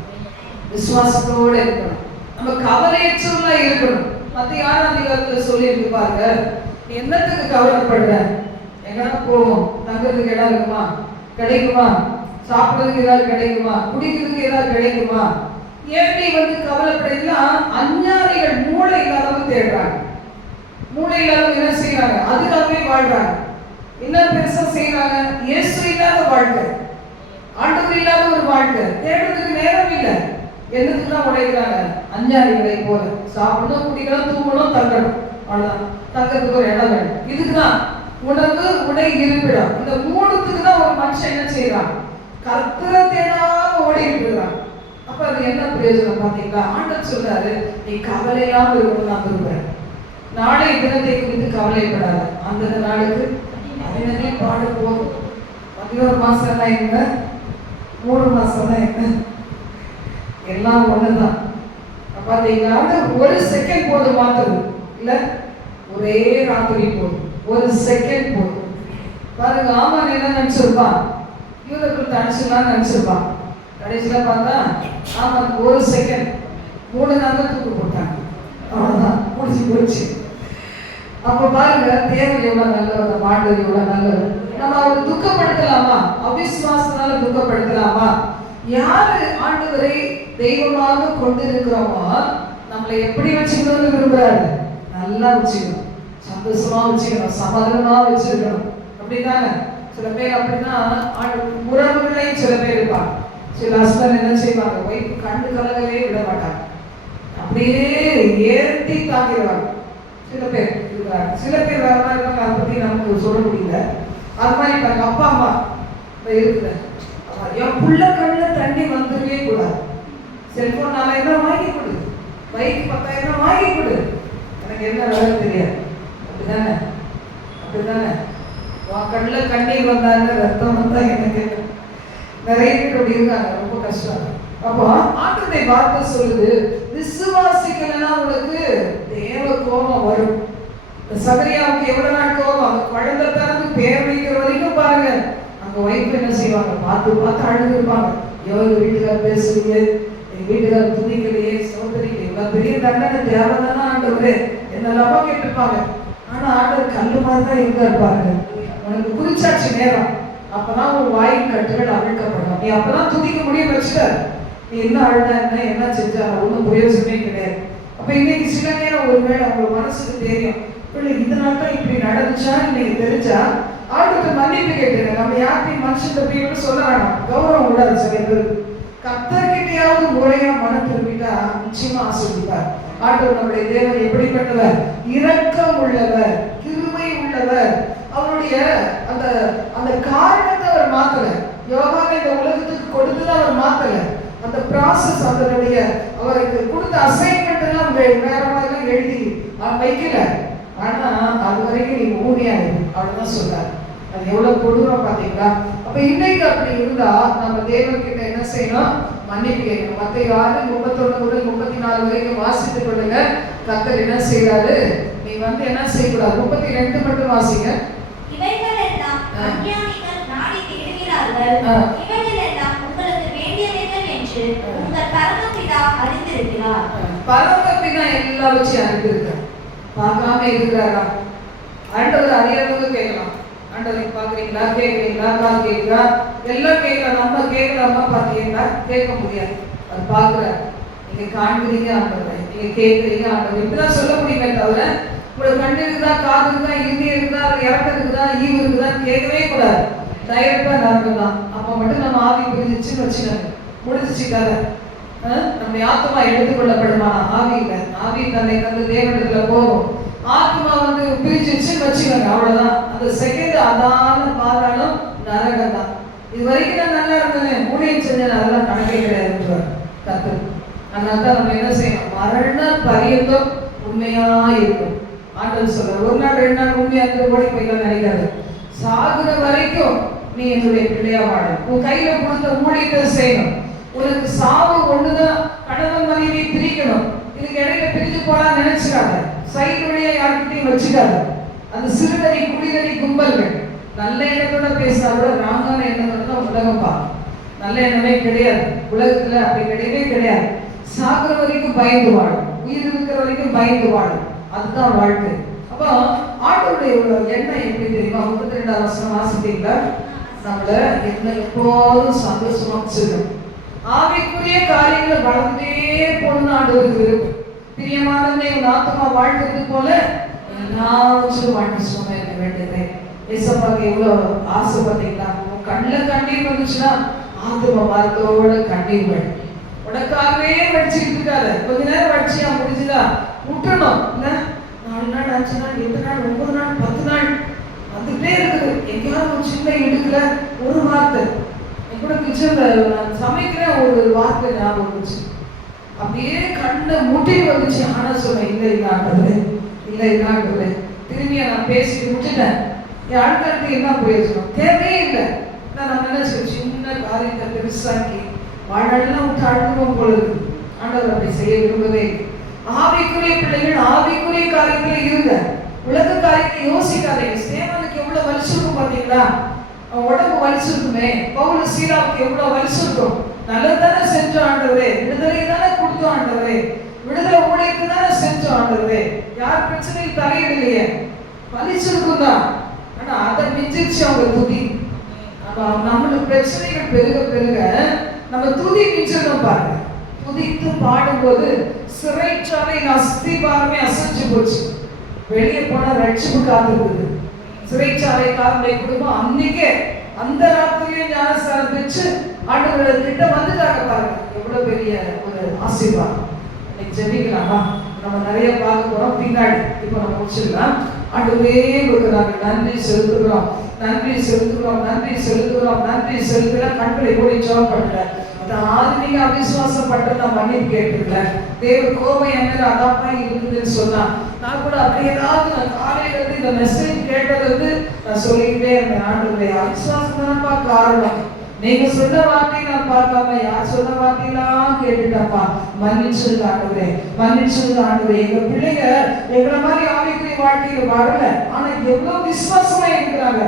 விசுவாசத்தோட இருக்கணும், நம்ம கவலையற்றவங்களா இருக்கணும். மத்திய 6ஆம் அதிகாரத்துல சொல்லி இருக்கு பாருங்க, நீ என்னத்துக்கு கவலைப்படுற, எங்கன்னா போவோம், தங்குறதுக்கு இடம் இருக்குமா, கிடைக்குமா, சாப்பிடுறதுக்கு ஏதாவது கிடைக்குமா, குடிக்கிறதுக்கு ஏதாவது கிடைக்குமா, ஏன் நீ கவலைப்படா. அஞ்ஞானிகள் மூளை இல்லாதவங்க தேடுறாங்க, மூளை இல்லாதவங்க என்ன செய்யறாங்க, அதுக்காகவே வாழ்றாங்க. என்ன பெருசா செய்யறாங்க, இயேசு இல்லாத வாழ்க்கை, ஆண்டவர் இல்லாத ஒரு வாழ்க்கை, தேடுறதுக்கு நேரம் இல்லை. என்னத்துக்கு தான் உடைக்கிறாங்க, அஞ்ஞானிகளை போல. சாப்பிடணும், குடிக்கணும், தூங்கணும், தங்கணும், அவ்வளவுதான். தங்கறதுக்கு ஒரு இடம் வேணும். இதுக்குதான் உணவு, உடை, இருப்பிடம். இந்த மூணுத்துக்கு தான் ஒரு மனுஷன் என்ன செய்யறான், கர்த்தரை தேடாம ஓடிட்டு இருக்கிறான். அப்ப அது என்ன பிரயோஜனம் பாத்தீங்களா? ஆண்டவர் சொல்றாரு, நீ கவலை இல்லாம இருக்கணும் நான் விரும்புறேன். நாளை தினத்தை குறித்து கவலைப்படாத, அந்த நாளுக்கு அதனே பாடு போதும். 11 மாசம் தான் என்ன, 3 மாசம் தான் என்ன, எல்லாம் ஒண்ணுதான். பாத்தீங்கன்னா ஒரு செகண்ட் போதும் மாத்துறது இல்ல, ஒரே ராத்திரி போதும், ஒரு செகண்ட் போதும். பாருங்க, ஆமான் என்ன நினைச்சிருப்பான், யூதர்கள் தனிச்சுலாம் நினைச்சிருப்பான். கடைசியில பார்த்தா ஆமாம் ஒரு செகண்ட் 3 நாள் தூக்கு போட்டாங்க, அவ்வளவுதான், முடிச்சு போச்சு. அப்ப பாருங்க, தேவன் எவ்வளவு நல்லவர், ஆண்டவர் எவ்வளவு நல்லவர். நம்ம அவரை துக்கப்படுத்தலாமா, அவிசுவாசனால துக்கப்படுத்தலாமா? யாரு ஆண்டவரை தெய்வமாக கொண்டிருக்கிறோமோ நம்மளை எப்படி வச்சுக்கணும்னு விரும்புறாரு, நல்லா வச்சுக்கணும், சந்தோஷமா வச்சுக்கணும், சமாதானமா வச்சிருக்கணும். அப்படிதானே? சில பேர் அப்படின்னா உறவுகளையும் சில பேர் இருப்பாங்க. சில ஹஸ்பண்ட் என்ன செய்வாங்க, ஒய்ஃப் கண்டு கலகவே விட மாட்டாங்க, அப்படியே ஏற்றி தாக்கிடுவாங்க. சில பேர் இருக்கிறாங்க, சில பேர் வேற மாதிரி இருக்காங்க, அதை பத்தி நமக்கு சொல்ல முடியல. அது மாதிரி இருப்பாங்க. அப்பா அம்மா இருக்குது, என் புள்ள கண்ணில் தண்ணி வந்துடவே கூடாது. செல்போன் 4000 வாங்கி கொடு, பைக் 10,000 வாங்கி கொடு, எனக்கு என்ன வேலை தெரியாது. அப்படிதானே? அப்படிதானே? உன் கண்ணில் கண்ணீர் வந்தாங்க, ரத்தம் வந்தா எனக்கு நிறைய பேர் அப்படி இருக்காங்க, ரொம்ப கஷ்டம். அப்போ ஆண்டவருடைய வார்த்தை சொல்லுது, விசுவாசிக்கலன்னா உனக்கு தேவ கோபம் வரும். சகரியாவுக்கு எவ்வளவு நாள் கோபம், அந்த குழந்தை பிறந்து பேர் வைக்கிற வரைக்கும் பாருங்க, அங்க ஒய்ஃப் என்ன செய்வாங்க, பார்த்து பார்த்து அழுது இருப்பாங்க. எவ்வளவு வீட்டுக்கார பேசுறீங்க, எங்க வீட்டுக்கார துணிக்கலையே, சோதரிக்கலையே, இவ்வளவு பெரிய தண்டனை தேவைதானா ஆண்டவரே என்னெல்லாமோ கேட்டுருப்பாங்க. ஆனா ஆண்டவர் கல்லு மாதிரி தான் இருந்தா இருப்பாங்க. உனக்கு குறிச்சாட்சி நேரம், அப்பதான் உன் வாயின் கட்டுகள் அவிழ்க்கப்படும். நீ அப்பதான் துதிக்க முடியும் வச்சுட்ட. நீ என்ன அழுத என்ன செஞ்சா ஒன்றும் பிரயோஜனமே கிடையாது. அப்ப இன்னைக்கு சில நேரம் ஒருவேளை உங்க மனசுக்கு தெரியும், இந்த நாள் தான் இப்படி நடந்துச்சா, இன்னைக்கு தெரிஞ்சா ஆண்டுக்கு மன்னிப்பு கேட்டுங்க. நம்ம யாருக்கையும் மனுஷன் போய் சொல்ல வேணாம், கௌரவம் விடாது. சில பேர் கர்த்தர்கிட்டயாவது முறையா மனம் திரும்பிட்டா நிச்சயமா ஆசீர்வதிப்பார். ஆண்டவர் நம்முடைய தேவன் எப்படிப்பட்டவர், இரக்கம் உள்ளவர், கிருபை உள்ளவர். அவருடைய அந்த அந்த காரணத்தை அவர் மாத்தல, யோகாவை இந்த உலகத்துக்கு கொடுத்துதான் அவர் மாத்தல. அந்த ப்ராசஸ், அதனுடைய அவருக்கு கொடுத்த அசைன்மெண்ட் எல்லாம் வேற மாதிரி எழுதி வைக்கல. ஆனா அது வரைக்கும் நீங்க ஊனியா இருக்கு, அவ்வளவுதான் சொல்றாரு. அது எவ்வளவு கொடூரம் பாத்தீங்களா? அப்ப இன்னைக்கு அப்படி இருந்தா நம்ம தேவன் கிட்ட என்ன செய்யணும்? மன்னிப்பு கேட்கணும். மத்தேயு 6:31 முதல் 34 வரைக்கும் வாசித்துக் கொள்ளுங்க. கர்த்தர் என்ன செய்றாரு? நீ என்ன செய்யக்கூடாது? 32 மட்டும் வாசிங்க. இவைகள் எல்லாம் அஞ்ஞானிகள் நாடி தேடுகிறார்கள். இவைகள் எல்லாம் உங்களுக்கு வேண்டியவைகள் என்று உங்கள் பரமபிதா அறிந்திருக்கிறார். பரமபிதா எல்லாவற்றையும் அறிந்திருக்கிறார். பார்க்காம இருக்கிறாரா? ஆண்டவர் அறியாதவங்க கேட்கலாம். ஆண்டவரை பார்க்குறீங்களா, கேட்குறீங்களா, காது கேட்குறா, எல்லாம் கேட்கலாம். நம்ம கேட்கலாமா பார்த்தீங்களா? கேட்க முடியாது. அது பார்க்குறாரு. நீங்கள் காண்கிறீங்க ஆண்டவரை, நீங்கள் கேட்குறீங்க ஆண்டவர், இப்படிதான் சொல்ல முடியுமே தவிர உங்களுக்கு கண்ணு இருக்குதா, காது இருக்குதா, இருதயம் இருக்குதா, அது இறக்கம் இருக்குதா, ஈவு இருக்குதா கேட்கவே கூடாது. டைரக்டாக நடந்துதான். அப்போ மட்டும் நம்ம ஆவி புரிஞ்சிச்சுன்னு வச்சுக்கோங்க, முடிஞ்சிச்சு கதை. நம்முடைய ஆத்மா எடுத்துக்கொள்ளப்படுமா? ஆவி இல்லை. ஆவி தன்னை தந்து தேவனிடத்துல போகும். ஆத்மா பிரிஞ்சிச்சுன்னு வச்சுக்கோங்க, அவ்வளவுதான். அந்த செகண்ட் அதான பாதாளம் நரகம் தான். இது வரைக்கும் நான் நல்லா இருந்தேன், ஊழியம் செஞ்சேன், அதெல்லாம் கணக்கே கிடையாது கர்த்தர். அதனால தான் நம்ம என்ன செய்யணும்? மரண பரியந்தம் உண்மையா இருக்கும். ஆண்டவர் சொல்ற ஒரு நாள் 2 நாள் உண்மையா இருந்து ஓடி போய்லாம் நினைக்காது. சாகுற வரைக்கும் நீ என்னுடைய பிள்ளையா வாழணும். உன் கையில கொடுத்த ஊழியத்தை செய்யணும். உனக்கு சாவு ஒண்ணுதான். கணவன் மனைவி பிரிக்கணும். இதுக்கு இடையில பிரிஞ்சு போலாம் நினைச்சுக்காத. சைடு வழியா யார்கிட்டையும் வச்சுக்காத. அந்த சிறுநரி குடிநரி கும்பல்கள் நல்ல எண்ணத்தோட பேசினா கூட ராங்கான எண்ணத்தோட தான் உலகம் பார்க்கும். நல்ல எண்ணமே கிடையாது உலகத்துல, அப்படி கிடையவே கிடையாது. சாகுற வரைக்கும் பயந்து வாழும், உயிர் இருக்கிற வரைக்கும் பயந்து வாழும். அதுதான் வாழ்க்கை. அப்போ ஆண்டவருடைய எண்ணம் எப்படி தெரியுமா? 32ஆம் வசனம் வாசித்தீங்களா? நம்மள எப்போதும் சந்தோஷமா வச்சிருக்கணும். ஆவிக்குரிய காரியங்களை வளர்ந்தே போகணும்னு ஆண்டவருக்கு விருப்பம். பிரியமானவனே, உன் ஆத்மா வாழ்க்கிறது போல எல்லாவற்றும் வாழ்க்கை சும்மா இருக்க வேண்டியது. ஏசப்பாக்கு எவ்வளவு ஆசைப்பட்டீங்களா? உன் கண்ணில் கண்ணீர் வந்துச்சுன்னா ஆத்மா மரத்தோட கண்ணீர் வழி. உனக்காகவே வடிச்சுக்கிட்டு இருக்காது. கொஞ்ச நேரம் வடிச்சியா முடிஞ்சுதா விட்டுணும். இல்லை 4 நாள் 5 நாள் 8 நாள் 9 நாள் 10 நாள் வந்துட்டே இருக்குது. எங்கேயாவது ஒரு சின்ன இடுக்கல ஒரு வார்த்தை கூட கிச்சன்ல நான் சமைக்கிறேன், ஒரு வார்த்தை ஞாபகம் வந்துச்சு. அப்படியே கண்ணை முட்டிட்டு வந்துச்சு. ஆனா சொன்னேன், இல்லை இல்லாண்டது, இல்லை இல்லாண்டது. திரும்பியா நான் பேசிட்டு விட்டுட்டேன். என் அடுத்தடுத்து என்ன பிரயோஜனம்? தேவையே இல்லை. நான் நினைச்சேன் சின்ன காரியத்தை பெருசாக்கி வாழ்நாளெல்லாம் விட்டு அழுதுவோம் போல இருக்கு. ஆண்டவர் அப்படி செய்ய விரும்பவே இல்லை. ஆவிக்குரிய பிள்ளைகள் ஆவிக்குரிய காரியத்துல இருங்க. உலக காரியத்தை யோசிக்காதீங்க. சேவனுக்கு எவ்வளவு வலிச்சிருக்கும் பார்த்தீங்களா? உடம்பு வலிச்சிருக்குமே. பவுல் சீலாவுக்கு எவ்வளவு வலிச்சிருக்கும். நல்லதானே செஞ்சோம் ஆண்டவரே, விடுதலை தானே கொடுத்தோம் ஆண்டவரே, விடுதலை ஊழியத்தை தானே செஞ்சோம் ஆண்டவரே, யார் பிரச்சனையில் தலையிடலையே. வலிச்சிருக்கும் தான். ஆனா அதை மிஞ்சிச்சு அவங்க துதி. நம்மளுக்கு பிரச்சனைகள் பெருக பெருக நம்ம துதி மிஞ்சிடும் பாருங்க. துதித்து பாடும்போது சிறைச்சாலையின் அஸ்திபாரமே அசைஞ்சு போச்சு. வெளியே போனா ரட்சிப்பு காத்திருக்குது. சிறைச்சாலைக்காரனுடைய குடும்பம் அன்னைக்கே அந்த ராத்திரியே ஞானஸ்தானம் பெற்று ஆண்டவர்கள் கிட்ட வந்துட்டாங்க பாருங்க. எவ்வளவு பெரிய ஒரு ஆசீர்வாதம். இன்னைக்கு ஜெபிக்கலாமா? நம்ம நிறைய பார்க்க போறோம் பின்னாடி. இப்போ நம்ம முடிச்சிடலாம். ஆண்டவரே உங்களுக்கு நாங்கள் நன்றி செலுத்துகிறோம், நன்றி செலுத்துகிறோம், நன்றி செலுத்துகிறோம், நன்றி செலுத்துகிறோம். கண்களை கூடி ஜெபம் பண்ணுங்க. நீங்க அவிசுவாசம் பண்ற நான் மன்னிப்பு கேட்டுக்கல. தேவ கோபம் என்ன அதான் இருக்குதுன்னு சொன்னா நான் கூட அப்படி ஏதாவது நான் காலையில இருந்து இந்த மெசேஜ் கேட்டது நான் சொல்லிக்கிட்டே இருந்தேன். ஆண்டவரே, அவிசுவாசம் தானப்பா காரணம். நீங்க சொன்ன வார்த்தையை நான் பார்க்காம யார் சொன்ன வார்த்தையெல்லாம் கேட்டுட்டப்பா. மன்னிச்சிருங்க ஆண்டவரே, மன்னிச்சிருங்க ஆண்டவரே. எங்க பிள்ளைங்க எங்களை மாதிரி ஆவிக்குரிய வாழ்க்கையில வரல, ஆனா எவ்வளவு விசுவாசமா இருக்கிறாங்க,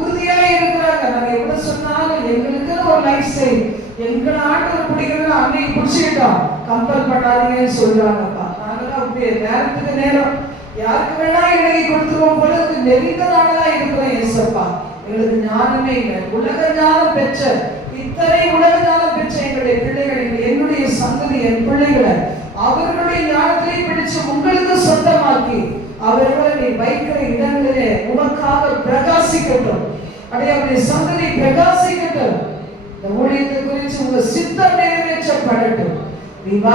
உறுதியா இருக்கிறாங்க. நாங்க எவ்வளவு சொன்னாலும் எங்களுக்குன்னு ஒரு லைஃப் ஸ்டைல், எங்களை ஆண்டவர் பிடிக்கிறதுன்னு அன்னைக்கு பிடிச்சிக்கிட்டோம், கம்பல் பண்ணாதீங்கன்னு சொல்றாங்கப்பா. நாங்களாம் அப்படியே நேரத்துக்கு நேரம் யாருக்கு வேணா இன்னைக்கு கொடுத்துருவோம் போல நெருங்க நாங்களா இருக்கிறோம். ஏசப்பா, எங்களுக்கு ஞானமே இல்லை. உலக ஞானம் பெற்ற இத்தனை உலக ஞானம் பெற்ற எங்களுடைய பிள்ளைகளை, என்னுடைய சந்ததி, என் பிள்ளைகளை அவர்களுடைய ஞானத்தை பிடிச்சு உங்களுக்கு சொந்தமாக்கி அவர்களை நீ வைக்கிற இடங்களிலே உனக்காக பிரகாசிக்கட்டும். அவருடைய சந்ததி பிரகாசிக்கட்டும். இந்த ஊழியத்தை குறித்து உங்க சித்தம் நிறைவேற்றப்படட்டும். நீங்க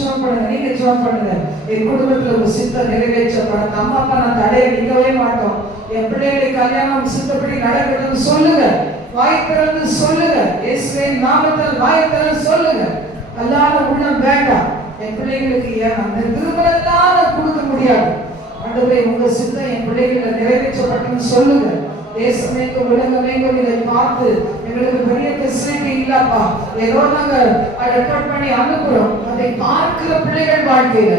ஜெபம் பண்ணுங்க, நீங்க ஜெபம் பண்ணுங்க. என் குடும்பத்துல உங்க சித்தம் நிறைவேற்றப்படும். அம்மா அப்பா நான் தடையை நீங்கவே மாட்டோம். என் பிள்ளைகளுடைய கல்யாணம் சித்தப்படி நடக்கிறதுன்னு சொல்லுங்க. வாய் திறந்து சொல்லுங்க. இயேசுவின் நாமத்தில் வாய் திறந்து சொல்லுங்க. அல்லாத உள்ளம் வேண்டாம். என் பிள்ளைகளுக்கு அந்த திருமணத்தால கொடுக்க முடியாது. ஆண்டவரே, உங்க சித்தம் என் பிள்ளைகளை நிறைவேற்றப்பட்டுன்னு சொல்லுங்க. தேசமேங்கும் உலகமேங்கும் இதை பார்த்து எங்களுக்கு பெரிய ஃபெசிலிட்டி இல்லப்பா, ஏதோ நாங்க ரெக்கார்ட் பண்ணி அனுப்புறோம். அதை பார்க்கிற பிள்ளைகள் வாழ்க்கையில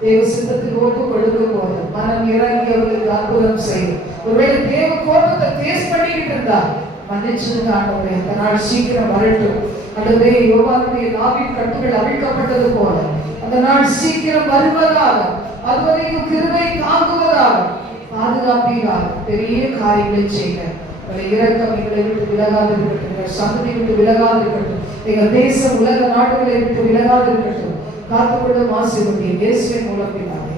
தேவ சித்தத்தில் ஒப்பு கொடுக்கும் போது மனம் இறங்கி அவர்களுக்கு அற்புதம் செய்யும். ஒருவேளை தேவ கோபத்தை ஃபேஸ் பண்ணிக்கிட்டு இருந்தா மன்னிச்சுங்க ஆண்டவரே, அந்த நாள் சீக்கிரம் வரட்டும். ஆண்டவரே, யோவானுடைய நாவின் கட்டுகள் அவிழ்க்கப்பட்டது போல அந்த நாள் சீக்கிரம் வருவதாக, அதுவரைக்கும் கிருபை தாங்குவதாக, பாதுகாப்பீராக, பெரிய காரியங்களை செய்ய இறக்கம் எங்களை விட்டு விலகாது இருக்கட்டும், எங்கள் சந்ததி விட்டு விலகாது இருக்கட்டும், எங்கள் தேசம் உலக நாடுகளை விட்டு விலகாது இருக்கட்டும். காத்துக்கொள்ளும் ஆசீர்வதியை இயேசுவின் மூலம் பிதாவே.